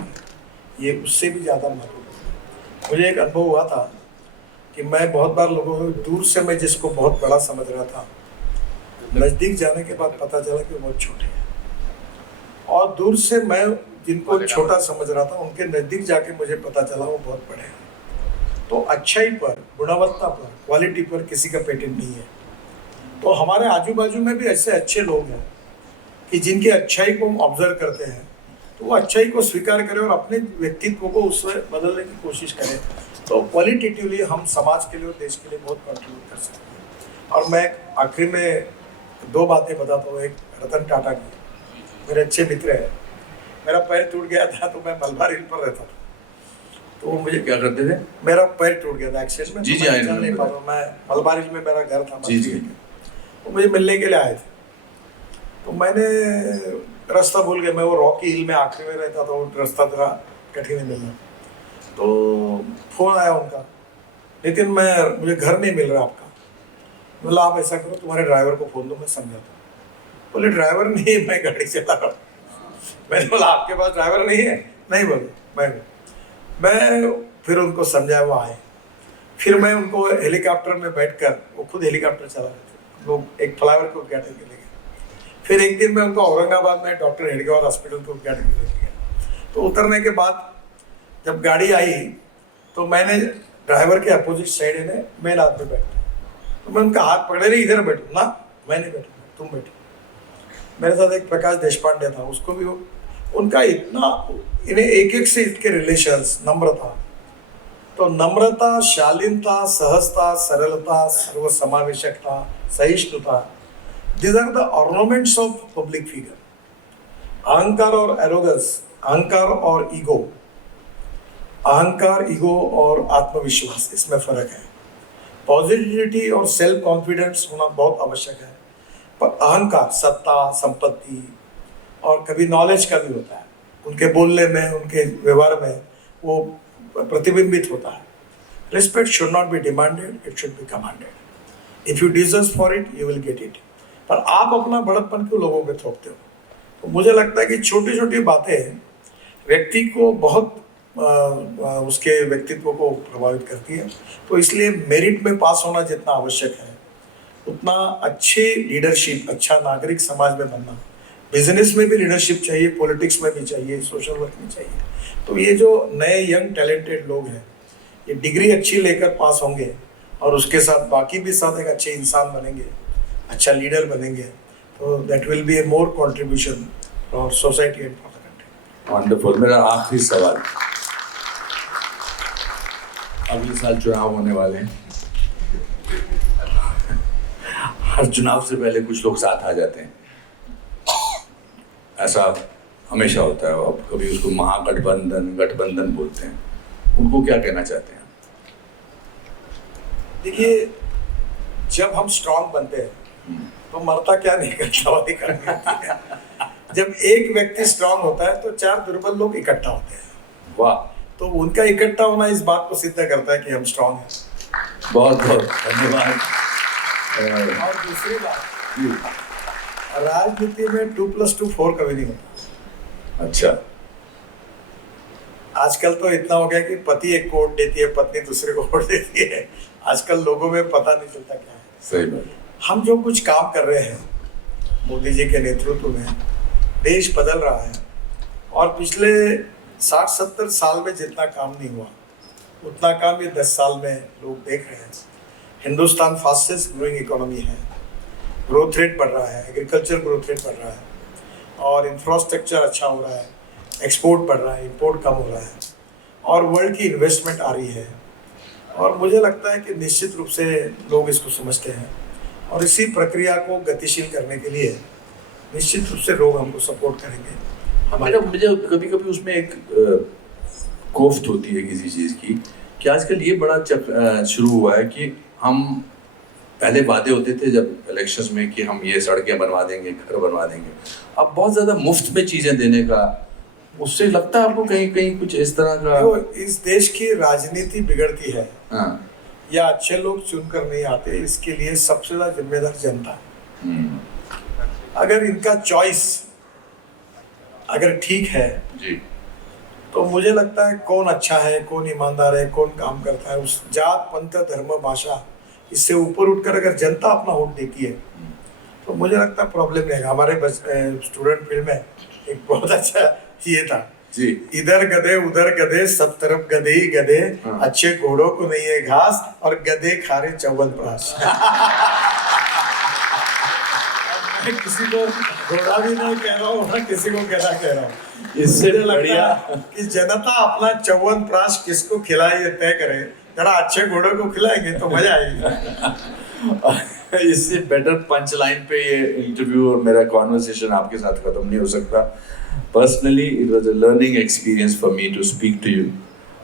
ये उससे भी ज़्यादा महत्वपूर्ण है. मुझे एक अनुभव हुआ था कि मैं बहुत बार लोगों को दूर से, मैं जिसको बहुत बड़ा समझ रहा था, नज़दीक जाने के बाद पता चला कि वो बहुत छोटे हैं. और दूर से मैं जिनको छोटा समझ रहा था, उनके नज़दीक जाके मुझे पता चला वो बहुत बड़े हैं. तो अच्छाई पर, गुणवत्ता पर, क्वालिटी पर किसी का पेटेंट नहीं है. तो हमारे आजू बाजू में भी ऐसे अच्छे लोग हैं कि जिनकी अच्छाई को हम ऑब्जर्व करते हैं, तो वो अच्छाई को स्वीकार करें और अपने व्यक्तित्व को उससे बदलने की कोशिश करें. तो क्वालिटेटिवली हम समाज के लिए और देश के लिए बहुत कंट्रीब्यूट कर सकते हैं. और मैं आखिर में 2 बातें बताता हूँ. एक रतन टाटा की, मेरे अच्छे मित्र हैं. मेरा पैर टूट गया था तो मैं मलबार हिल पर रहता था, तो वो मुझे क्या करते थे? मेरा पैर टूट गया था एक्सीडेंट में. जी जी, नहीं पाता. मैं मलबार हिल में मेरा घर था. जी जी. तो मुझे मिलने के लिए आए थे, तो मैंने रास्ता भूल गया. मैं वो रॉकी हिल में आखिरी में रहता था, वो रास्ता थोड़ा कठिन है मिलना. तो फोन आया उनका, लेकिन मुझे घर नहीं मिल रहा आपका. बोला आप ऐसा करो, तुम्हारे ड्राइवर को फोन दो, मैं समझाता हूँ. बोले ड्राइवर नहीं, मैं गाड़ी चला रहा हूँ. मैंने बोला आपके पास ड्राइवर नहीं है? नहीं. बोले मैं फिर उनको समझाया, वो आए. फिर मैं उनको हेलीकॉप्टर में बैठकर, वो खुद हेलीकॉप्टर चला रहे थे, लोग एक फ्लाईओवर को उद्घाटन के लिए गए. फिर एक दिन मैं उनको औरंगाबाद में डॉक्टर हेडगेवार हॉस्पिटल को उद्घाटन के लिए गया. तो उतरने के बाद जब गाड़ी आई तो मैंने ड्राइवर के अपोजिट साइड में मेन आदमी बैठा, तो मैं उनका हाथ पकड़े, नहीं इधर बैठो ना, मैं नहीं बैठूंगा, तुम बैठो. मेरे साथ एक प्रकाश देशपांडे था, उसको भी उनका इतना, इन्हें एक से इनके रिलेशंस, नम्रता. तो नम्रता, शालीनता, सहजता, सरलता, सर्वसमावेशकता, सहिष्णुता, these are the ornaments of public figure. अहंकार और एरोगेंस, अहंकार और ईगो, अहंकार, ईगो और आत्मविश्वास, इसमें फर्क है. पॉजिटिविटी और सेल्फ कॉन्फिडेंस होना बहुत आवश्यक है, पर अहंकार सत्ता, संपत्ति और कभी नॉलेज का भी होता है. उनके बोलने में, उनके व्यवहार में वो प्रतिबिंबित होता है. Respect should not be demanded, it should be commanded. If you deserve for it you will get it. पर आप अपना बड़प्पन क्यों लोगों पे थोपते हो? तो मुझे लगता है कि छोटी छोटी बातें व्यक्ति को बहुत उसके व्यक्तित्व को प्रभावित करती है। तो इसलिए मेरिट में पास होना जितना आवश्यक है, उतना अच्छी लीडरशिप, अच्छा नागरिक समाज में बनना, बिजनेस में भी लीडरशिप चाहिए, पॉलिटिक्स में भी चाहिए, सोशल वर्क में चाहिए। तो ये जो नए यंग टैलेंटेड लोग हैं, ये डिग्री अच्छी लेकर पास होंगे और उसके साथ बाकी भी साथ एक अच्छे इंसान बनेंगे, अच्छा लीडर बनेंगे, तो that will be A more contribution for society and for the country. Wonderful. मेरा आखिरी सवाल, अगले साल चुनाव होने वाले हैं, हर चुनाव से पहले कुछ लोग साथ आ जाते हैं, ऐसा हमेशा होता है। अब कभी उसको महागठबंधन, गठबंधन बोलते हैं, उनको क्या कहना चाहते हैं? देखिए, जब हम स्ट्रांग बनते हैं तो मरता क्या नहीं करता वाली कहानी होती है। जब एक व्यक्ति स्ट्रांग होता है तो चार दुर्बल लोग इकट्ठा होते हैं। वाह, तो उनका इकट्ठा होना इस बात को सिद्ध करता है कि हम स्ट्रांग हैं। बहुत बहुत धन्यवाद। और दूसरी बात, राजनीति में 2+2 4 कभी नहीं होता। अच्छा, आजकल तो इतना हो गया कि पति एक को वोट देती है, पत्नी दूसरे को वोट देती है। आजकल लोगों में पता नहीं चलता क्या है। सही बात। हम जो कुछ काम कर रहे हैं मोदी जी के नेतृत्व में, देश बदल रहा है और पिछले 60-70 साल में जितना काम नहीं हुआ उतना काम ये 10 साल में लोग देख रहे हैं। हिंदुस्तान फास्टेस्ट ग्रोइंग इकोनॉमी है, ग्रोथ रेट बढ़ रहा है, एग्रीकल्चर ग्रोथ रेट बढ़ रहा है और इंफ्रास्ट्रक्चर अच्छा हो रहा है, एक्सपोर्ट बढ़ रहा है, इंपोर्ट कम हो रहा है और वर्ल्ड की इन्वेस्टमेंट आ रही है। और मुझे लगता है कि निश्चित रूप से लोग इसको समझते हैं और इसी प्रक्रिया को गतिशील करने के लिए निश्चित रूप से लोग हमको सपोर्ट करेंगे। हमारे मुझे कभी कभी उसमें एक कोफ्त होती है किसी चीज़ की, कि आजकल ये बड़ा शुरू हुआ है कि हम पहले वादे होते थे जब इलेक्शंस में कि हम ये सड़कें बनवा देंगे, घर बनवा देंगे, अब बहुत ज़्यादा मुफ्त में चीज़ें देने का, उससे लगता है आपको कहीं कहीं कुछ इस तरह का? तो इस देश की राजनीति बिगड़ती है, हाँ, या अच्छे लोग चुनकर नहीं आते, इसके लिए सबसे ज़्यादा जिम्मेदार जनता है। अगर इनका चॉइस अगर ठीक है जी, तो मुझे लगता है कौन अच्छा है, कौन ईमानदार है, कौन काम करता है, उस जात, पंथ, धर्म, भाषा, इससे ऊपर उठकर अगर जनता अपना वोट देती है तो मुझे लगता है प्रॉब्लम नहीं है। हमारे स्टूडेंट फील्ड में एक बहुत अच्छा ये था जी, इधर गधे उधर गधे सब तरफ गधे ही गधे, हाँ। अच्छे घोड़ों को नहीं है घास और गधे खा रहे च्यवनप्राश। मैं किसी को घोड़ा भी नहीं कह रहा हूँ, किसी को गधा कह रहा हूँ। इससे मुझे लगता बढ़िया है कि जनता अपना च्यवनप्राश किसको खिलाए ये तय करे। जरा अच्छे घोड़ों को खिलाएंगे तो मजा आएगी। इससे बेटर पंच लाइन पे ये इंटरव्यू और मेरा कॉन्वर्सेशन आपके साथ खत्म नहीं हो सकता। Personally it was a learning experience for me to speak to you.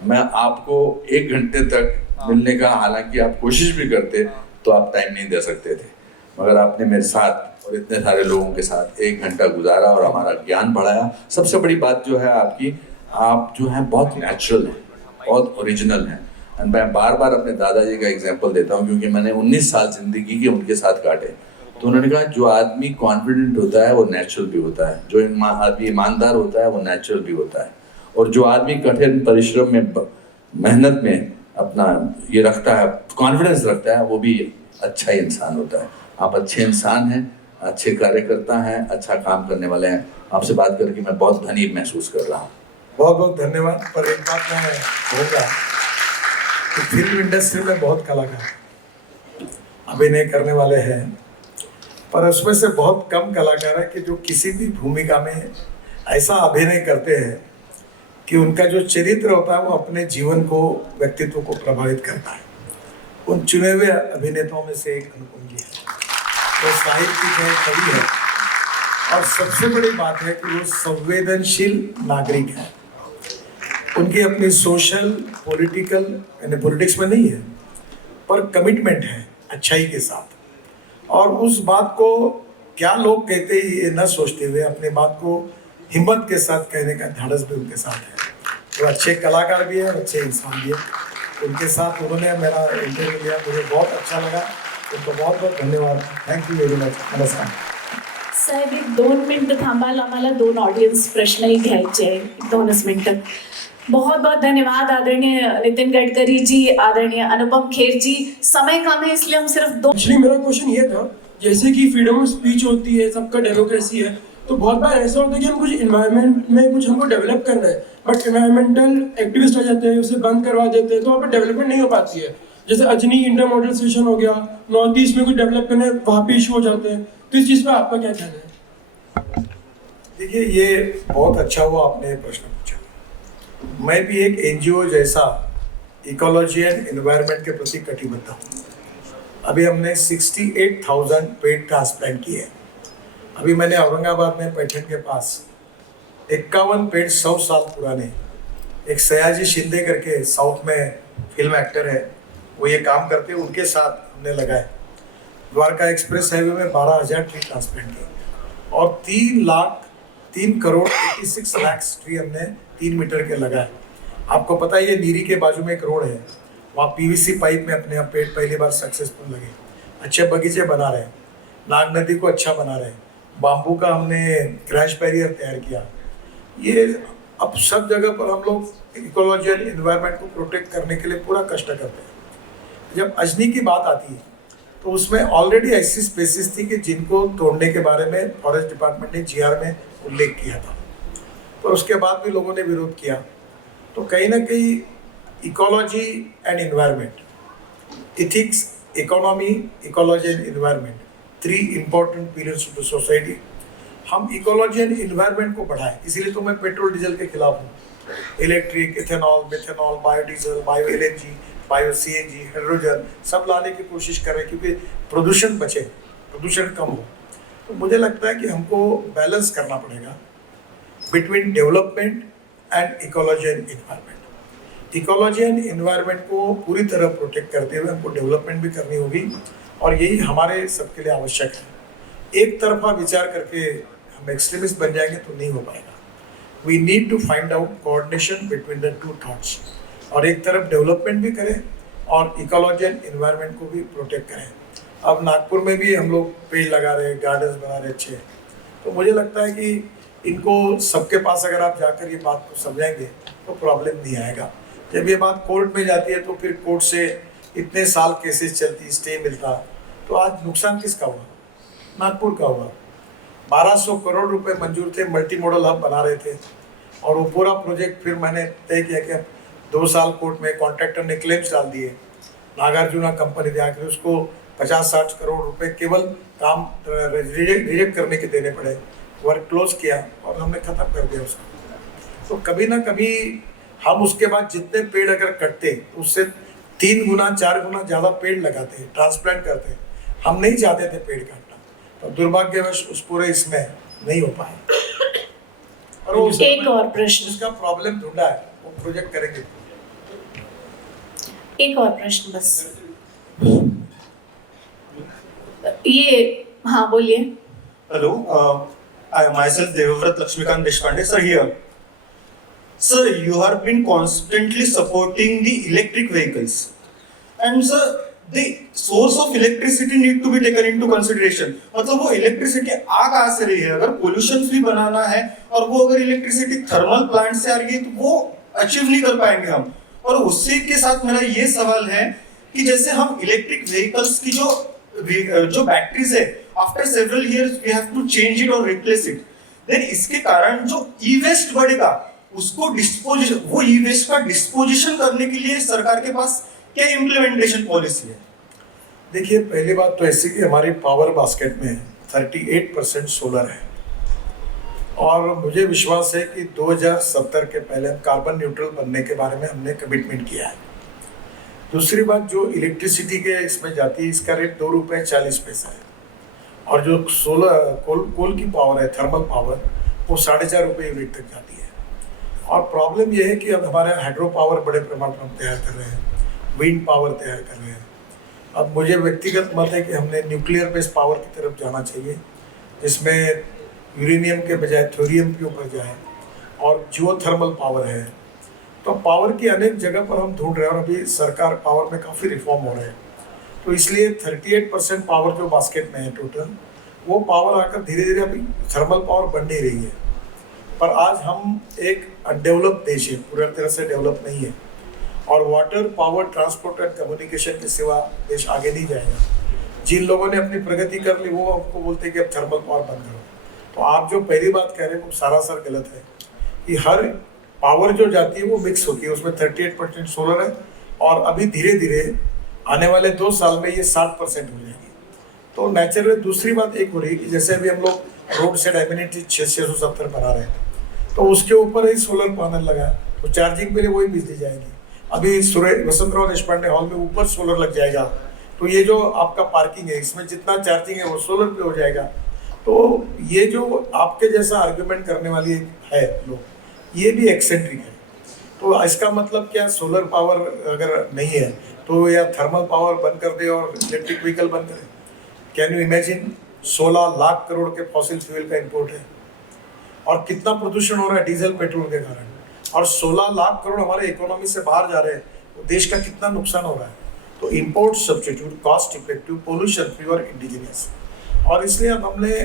मैं आपको 1 घंटे तक मिलने का, हालांकि आप कोशिश भी करते तो आप टाइम नहीं दे सकते थे, मगर आपने मेरे साथ और इतने सारे लोगों के साथ 1 घंटा गुजारा और हमारा ज्ञान बढ़ाया। सबसे बड़ी बात जो है आपकी, आप जो है बहुत नेचुरल हैं, बहुत ओरिजिनल हैं। एंड मैं बार बार अपने दादाजी का एग्जांपल देता हूँ क्योंकि मैंने 19 साल जिंदगी के उनके साथ काटे। तो उन्होंने कहा जो आदमी कॉन्फिडेंट होता है वो नेचुरल भी होता है, जो आदमी ईमानदार होता है वो नेचुरल भी होता है, और जो आदमी कठिन परिश्रम में, मेहनत में अपना ये रखता है, कॉन्फिडेंस रखता है, वो भी अच्छा इंसान होता है। आप अच्छे इंसान हैं, अच्छे कार्यकर्ता हैं, अच्छा काम करने वाले हैं। आपसे बात करके मैं बहुत धनी महसूस कर रहा हूँ। बहुत बहुत धन्यवाद। पर एक बात मैं कहूँगा कि फिल्म इंडस्ट्री में बहुत कलाकार अभिनय करने वाले हैं, पर उसमें से बहुत कम कलाकार है कि जो किसी भी भूमिका में ऐसा अभिनय करते हैं कि उनका जो चरित्र होता है वो अपने जीवन को, व्यक्तित्व को प्रभावित करता है। उन चुने हुए अभिनेताओं में से एक अनुपम जी है, वो साहित्यिक है, कवि है, और सबसे बड़ी बात है कि वो संवेदनशील नागरिक है। उनकी अपनी सोशल, पॉलिटिकल, यानी पॉलिटिक्स में नहीं है, पर कमिटमेंट है अच्छाई के साथ, और उस बात को क्या लोग कहते हैं ये न सोचते हुए अपनी बात को हिम्मत के साथ कहने का ढाढ़स भी उनके साथ है। वो अच्छे कलाकार भी है, अच्छे इंसान भी है। उनके साथ उन्होंने मेरा इंटरव्यू लिया, मुझे बहुत अच्छा लगा। तो बहुत बहुत धन्यवाद. Thank you very much. नमस्कार. साहेब एक 2 मिनिटं थांबाल, आम्हाला 2 ऑडियन्स प्रश्नही घ्यायचे आहे. 2च मिनिटं. बहुत बहुत धन्यवाद आदरणीय नितिन गडकरी जी, आदरणीय अनुपम खेर जी. समय कम है इसलिए हम सिर्फ 2 एक्चुअली मेरा क्वेश्चन ये था, जैसे कि फ्रीडम ऑफ स्पीच होती है, सबका डेमोक्रेसी है, तो बहुत बार ऐसा होता है कि हम कुछ इन्वायरमेंट में कुछ हमको डेवलप करना है, बट इन्वायरमेंटल एक्टिविस्ट आ जाते हैं, उसे बंद करवा देते हैं, तो वहाँ पर डेवलपमेंट नहीं हो पाती है. जैसे अजनी इंटर मॉडल स्टेशन हो गया, नॉर्थ ईस्ट में कुछ डेवलप करने वहाँ पे इशू हो जाते हैं, तो इस चीज़ पर आपका क्या कहना है? देखिए, ये बहुत अच्छा हुआ आपने ये प्रश्न पूछा. मैं भी एक एनजीओ जैसा इकोलॉजी एंड एनवायरनमेंट के प्रति कटिबद्ध हूँ. अभी हमने 68,000 पेड़ ट्रांसप्लांट किए. अभी मैंने औरंगाबाद में पैठण के पास 51 पेड़ 100 साल पुराने, एक सयाजी शिंदे करके साउथ में फिल्म एक्टर है, वो ये काम करते हैं, उनके साथ हमने लगाए. द्वारका एक्सप्रेस हाईवे में 12,000 ट्री ट्रांसप्लांट किए और 3 करोड़ 86 लाख ट्री हमने 3 मीटर के लगाए. आपको पता है ये नीरी के बाजू में एक रोड है, वहाँ पीवीसी पाइप में अपने पेड़ पहली बार सक्सेसफुल लगे. अच्छे बगीचे बना रहे हैं, नाग नदी को अच्छा बना रहे हैं, बाम्बू का हमने क्रैश बैरियर तैयार किया. ये अब सब जगह पर हम लोग इकोलॉजी एंड एनवायरनमेंट को प्रोटेक्ट करने के लिए पूरा कष्ट करते हैं. जब अजनी की बात आती है तो उसमें ऑलरेडी ऐसी स्पेसिस थी कि जिनको तोड़ने के बारे में फॉरेस्ट डिपार्टमेंट ने जीआर में उल्लेख किया था, पर उसके बाद भी लोगों ने विरोध किया. तो कहीं ना कहीं ecology and environment, ethics, economy, ecology and environment, 3 important pillars of the society. हम इकोलॉजी एंड एनवायरनमेंट को बढ़ाएं, इसीलिए तो मैं पेट्रोल डीजल के खिलाफ हूँ. Electric, ethanol, methanol, biodiesel, bio LNG, bio CNG, hydrogen सब लाने की कोशिश करें, क्योंकि प्रदूषण बचे, प्रदूषण कम हो. तो मुझे लगता है कि हमको बैलेंस करना पड़ेगा between development and ecology and environment. Ecology and environment को पूरी तरह प्रोटेक्ट करते हुए हमको डेवलपमेंट भी करनी होगी, और यही हमारे सबके लिए आवश्यक है. एक तरफा विचार करके हम एक्सट्रीमिस्ट बन जाएंगे तो नहीं हो पाएगा. We need to find out coordination between the 2 thoughts, और एक तरफ डेवलपमेंट भी करें और इकोलॉजी एंड एनवायरनमेंट को भी प्रोटेक्ट करें. अब नागपुर में भी हम लोग पेड़ लगा रहे हैं, गार्डन्स बना रहे अच्छे. तो मुझे लगता है कि इनको सबके पास अगर आप जाकर ये बात को समझाएंगे तो प्रॉब्लम नहीं आएगा. जब ये बात कोर्ट में जाती है तो फिर कोर्ट से इतने साल केसेस चलती, स्टे मिलता, तो आज नुकसान किसका हुआ? नागपुर का हुआ. 1200 करोड़ रुपए मंजूर थे, मल्टी मॉडल हब बना रहे थे, और वो पूरा प्रोजेक्ट फिर मैंने तय किया कि 2 साल कोर्ट में कॉन्ट्रैक्टर ने क्लेम्स डाल दिए. नागार्जुना कंपनी ने आकर उसको 50-60 करोड़ रुपए केवल काम रिजेक्ट करने के देने पड़े. वर्क क्लोज किया और हमने ख़त्म कर दिया उसको. तो कभी ना कभी हम उसके बाद जितने पेड़ अगर कटते तो उससे 3 गुना 4 गुना ज़्यादा पेड़ लगाते, ट्रांसप्लांट करते. हम नहीं चाहते थे पेड़ काटना, तो दुर्भाग्यवश उस पूरे इसमें नहीं हो पाया. और वो एक और प्रश्न. उसका प्रॉब्लम ढूंढा है, वो प्रोजेक्ट करेंगे. एक और प्रश्न बस. ये हाँ बोलिए. Hello, I am myself Devavrat Lakshmikant Deshpande. Sir, here. Sir, you have been constantly supporting the electric vehicles. And sir, the source of electricity need to be taken into consideration. मतलब वो electricity आ कहाँ से रही है? अगर pollution free बनाना है और वो अगर electricity thermal plant से आ रही है तो वो achieve नहीं कर पाएंगे हम. और उसी के साथ मेरा ये सवाल है कि जैसे हम इलेक्ट्रिक व्हीकल्स की जो बैटरीज है, after several years we have to change it और रिप्लेस इट, देन इसके कारण जो ई वेस्ट बढ़ेगा उसको डिस्पोजिशन, वो ई वेस्ट का डिस्पोजिशन करने के लिए सरकार के पास क्या इम्प्लीमेंटेशन पॉलिसी है? देखिए, पहली बात तो ऐसी कि हमारी पावर बास्केट में 38% सोलर है, और मुझे विश्वास है कि 2070 के पहले हम कार्बन न्यूट्रल बनने के बारे में हमने कमिटमेंट किया है. दूसरी बात, जो इलेक्ट्रिसिटी के इसमें जाती है इसका रेट 2 रुपये 40 पैसा है, और जो सोलर कोल की पावर है, थर्मल पावर, वो 4.5 रुपये यूनिट तक जाती है. और प्रॉब्लम ये है कि अब हमारे हाइड्रो पावर बड़े पैमाने पर हम तैयार कर रहे हैं, विंड पावर तैयार कर रहे हैं. अब मुझे व्यक्तिगत मत है कि हमने न्यूक्लियर बेस्ड पावर की तरफ जाना चाहिए, जिसमें यूरेनियम के बजाय थोरियम के ऊपर जाए, और जियोथर्मल पावर है. तो पावर की अनेक जगह पर हम ढूंढ रहे हैं, और अभी सरकार पावर में काफ़ी रिफॉर्म हो रहे हैं. तो इसलिए 38% पावर जो बास्केट में है टोटल, वो पावर आकर धीरे धीरे अभी थर्मल पावर बन नहीं रही है। पर आज हम एक अनडेवलप्ड देश है, पूरी तरह से डेवलप नहीं है, और water power transport and communication के सिवा देश आगे नहीं जाएगा। जिन लोगों ने अपनी प्रगति कर ली वो हमको बोलते हैं कि अब थर्मल पावर बंद करो। तो आप जो पहली बात कह रहे हैं वो सरासर गलत है कि हर पावर जो जाती है वो मिक्स होती है, उसमें 38% सोलर है, और अभी धीरे धीरे आने वाले 2 साल में ये 60% हो जाएगी। तो नेचुरली दूसरी बात एक हो रही है कि जैसे अभी हम लोग रोड साइड एमिनिटी 670 बना रहे हैं, तो उसके ऊपर ही सोलर पैनल लगा है, तो चार्जिंग के लिए वही बिजली जाएगी। अभी वसंतराव देशपांडे हॉल में ऊपर सोलर लग जाएगा, तो ये जो आपका पार्किंग है इसमें जितना चार्जिंग है वो सोलर पे हो जाएगा। तो ये जो आपके जैसा आर्ग्यूमेंट करने वाली है लोग, ये भी एक्सेंट्रिक है। तो इसका मतलब क्या, सोलर पावर अगर नहीं है तो या थर्मल पावर बंद कर दे और इलेक्ट्रिक व्हीकल बंद करे? Can you imagine 16 lakh crore के फॉसिल फ्यूल का इंपोर्ट है, और कितना प्रदूषण हो रहा है डीजल पेट्रोल के कारण, और 16 लाख करोड़ हमारे इकोनॉमी से बाहर जा रहे हैं, तो देश का कितना नुकसान हो रहा है। तो import substitute, cost effective, pollution free और इंडिजिनियस। और इसलिए अब हमने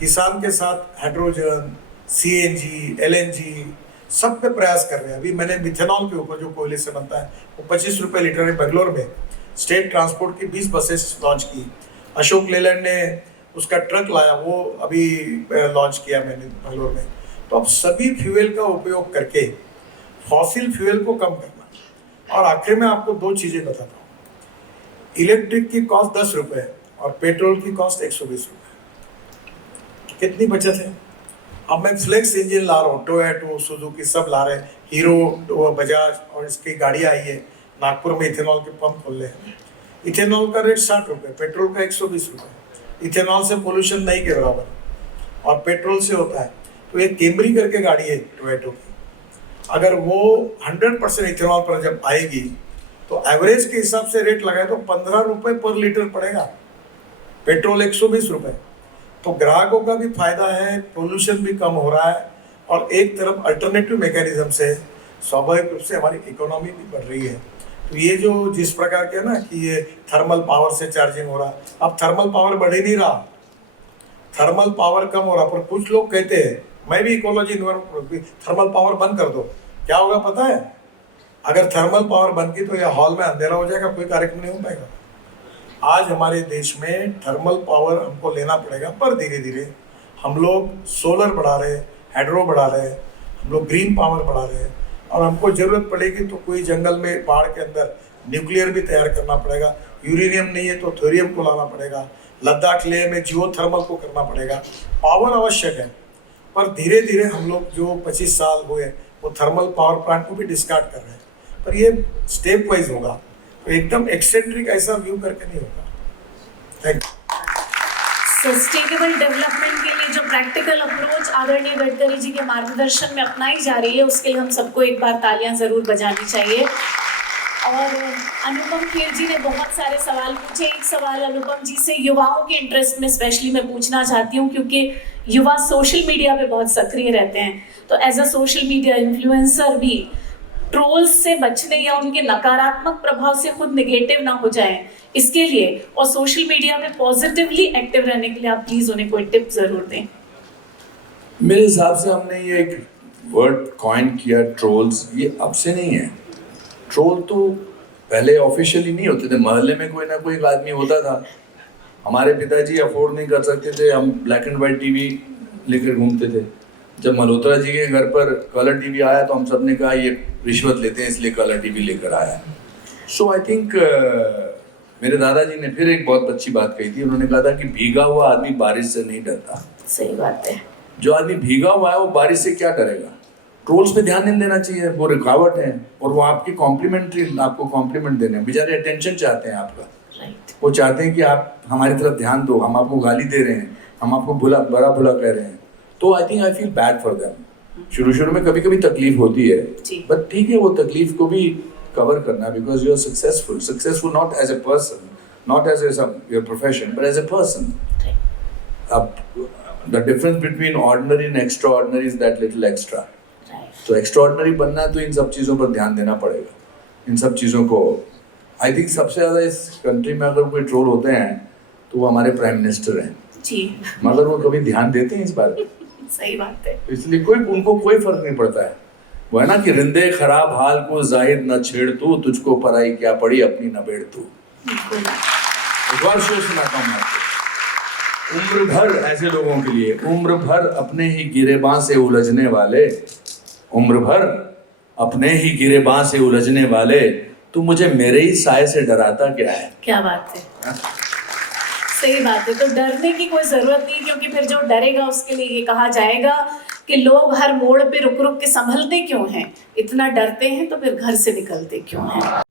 किसान के साथ हाइड्रोजन, सीएनजी, एलएनजी सब पे प्रयास कर रहे हैं। अभी मैंने मिथेनॉल के ऊपर जो कोयले से बनता है वो 25 रुपये लीटर है। बेंगलोर में स्टेट ट्रांसपोर्ट की 20 बसेस लॉन्च की। अशोक लेलैंड ने उसका ट्रक लाया, वो अभी लॉन्च किया मैंने बेंगलोर में। तो अब सभी फ्यूल का उपयोग करके फॉसिल फ्यूल को कम करना। और आखिर में आपको 2 चीज़ें बताता हूँ। इलेक्ट्रिक की कॉस्ट 10 रुपये और पेट्रोल की कॉस्ट 120 रुपये। कितनी बचत है? अब मैं फ्लेक्स इंजन ला रहा हूँ, टोयोटो, सुजुकी सब ला रहे हैं, हीरो, बजाज, और इसकी गाड़ियाँ आई है। नागपुर में इथेनॉल के पंप खोल रहे हैं। इथेनॉल का रेट 60 रुपये, पेट्रोल का 120 रुपये। इथेनॉल से पोल्यूशन नहीं के बराबर, और पेट्रोल से होता है। तो एक कैमरी करके गाड़ी है टोयोटो की, अगर वो 100% इथेनॉल पर जब आएगी तो एवरेज के हिसाब से रेट लगाए तो 15 रुपये पर लीटर पड़ेगा, पेट्रोल 120 रुपये। तो ग्राहकों का भी फायदा है, पोल्यूशन भी कम हो रहा है, और एक तरफ अल्टरनेटिव मैकेनिज्म से स्वाभाविक रूप से हमारी इकोनॉमी भी बढ़ रही है। तो ये जो जिस प्रकार के ना कि ये थर्मल पावर से चार्जिंग हो रहा, अब थर्मल पावर बढ़ ही नहीं रहा, थर्मल पावर कम हो रहा। पर कुछ लोग कहते हैं, मैं भी इकोलॉजी थर्मल पावर बंद कर दो, क्या होगा पता है? अगर थर्मल पावर बंद की तो यह हॉल में अंधेरा हो जाएगा, कोई कार्यक्रम नहीं हो पाएगा। आज हमारे देश में थर्मल पावर हमको लेना पड़ेगा, पर धीरे धीरे हम लोग सोलर बढ़ा रहे हैं, हाइड्रो बढ़ा रहे हैं, हम लोग ग्रीन पावर बढ़ा रहे हैं, और हमको ज़रूरत पड़ेगी तो कोई जंगल में पहाड़ के अंदर न्यूक्लियर भी तैयार करना पड़ेगा। यूरेनियम नहीं है तो थोरियम को लाना पड़ेगा, लद्दाख लेह में जियो थर्मल को करना पड़ेगा। पावर आवश्यक है, पर धीरे धीरे हम लोग जो 25 साल हुए वो थर्मल पावर प्लांट को भी डिस्कार्ड कर रहे हैं, पर ये स्टेप वाइज होगा, तो एकदम एक्सेंट्रिक ऐसा व्यू करके नहीं होगा। Thank you. सस्टेनेबल डेवलपमेंट के लिए जो प्रैक्टिकल अप्रोच आदरणीय गडकरी जी के मार्गदर्शन में अपनाई जा रही है, उसके लिए हम सबको एक बार तालियां ज़रूर बजानी चाहिए। और अनुपम खेर जी ने बहुत सारे सवाल पूछे। एक सवाल अनुपम जी से युवाओं के इंटरेस्ट में स्पेशली मैं पूछना चाहती हूँ, क्योंकि युवा सोशल मीडिया पे बहुत सक्रिय रहते हैं। तो as a social media influencer भी ट्रोल्स से बचने या उनके नकारात्मक प्रभाव से खुद नेगेटिव ना हो जाएं, इसके लिए और सोशल मीडिया पे पॉजिटिवली एक्टिव रहने के लिए आप प्लीज उन्हें कोई टिप जरूर दें। मेरे हिसाब से हमने ये एक वर्ड कॉइन किया, ट्रोल्स, ये अब से नहीं है। ट्रोल तो पहले ऑफिशियली नहीं होते थे, मोहल्ले में कोई ना कोई एक आदमी होता था। हमारे पिताजी अफोर्ड नहीं कर सकते थे, हम ब्लैक एंड वाइट टीवी लेकर घूमते थे। जब मल्होत्रा जी के घर पर कलर टीवी आया तो हम सब ने कहा ये रिश्वत लेते हैं इसलिए कलर टीवी लेकर आया। सो आई थिंक मेरे दादाजी ने फिर एक बहुत अच्छी बात कही थी। उन्होंने कहा था कि भीगा हुआ आदमी बारिश से नहीं डरता। सही बात है। जो आदमी भीगा हुआ है वो बारिश से क्या डरेगा। ट्रोल्स पे ध्यान नहीं देना चाहिए, वो रुकावट है, और वो आपकी कॉम्प्लीमेंट्री, आपको कॉम्प्लीमेंट देने, बेचारे अटेंशन चाहते हैं आपका। वो चाहते हैं कि आप हमारी तरफ ध्यान दो, हम आपको गाली दे रहे हैं, हम आपको बड़ा भुला कह रहे हैं। तो I think I feel bad for them. शुरू में कभी कभी तकलीफ होती है, बट ठीक है, वो तकलीफ को भी कवर करना, because you are successful not as a person, not as your profession, but as a person. अब the difference between ordinary and extra ordinary is that little extra. तो एक्स्ट्रा ऑर्डिनरी बनना है तो इन सब चीज़ों पर ध्यान देना पड़ेगा, इन सब चीज़ों को आई थिंक सबसे ज़्यादा इस कंट्री में अगर कोई ट्रोल होते हैं तो वो हमारे प्राइम मिनिस्टर हैं, जी मगर वो कभी ध्यान देते हैं इस बारे में? सही बात है। इसलिए उनको कोई फर्क नहीं पड़ता है। वो है ना कि रिंदे खराब हाल को जाहिद न छेड़ तू, तुझको पराई क्या पड़ी अपनी न बेड़ तू। बिल्कुल। एक बार शेर सुनाता हूँ आपको। उम्र भर ऐसे लोगों के लिए, उम्र भर अपने ही गिरेबां से उलझने वाले, उम्र भर अपने ही गिरेबां से उलझने वाले, तू मुझे मेरे ही साए से डराता क्या है? क्या बात है, सही बात है। तो डरने की कोई जरूरत नहीं, क्योंकि फिर जो डरेगा उसके लिए ये कहा जाएगा कि लोग हर मोड़ पे रुक रुक के संभलते क्यों हैं, इतना डरते हैं तो फिर घर से निकलते क्यों हैं।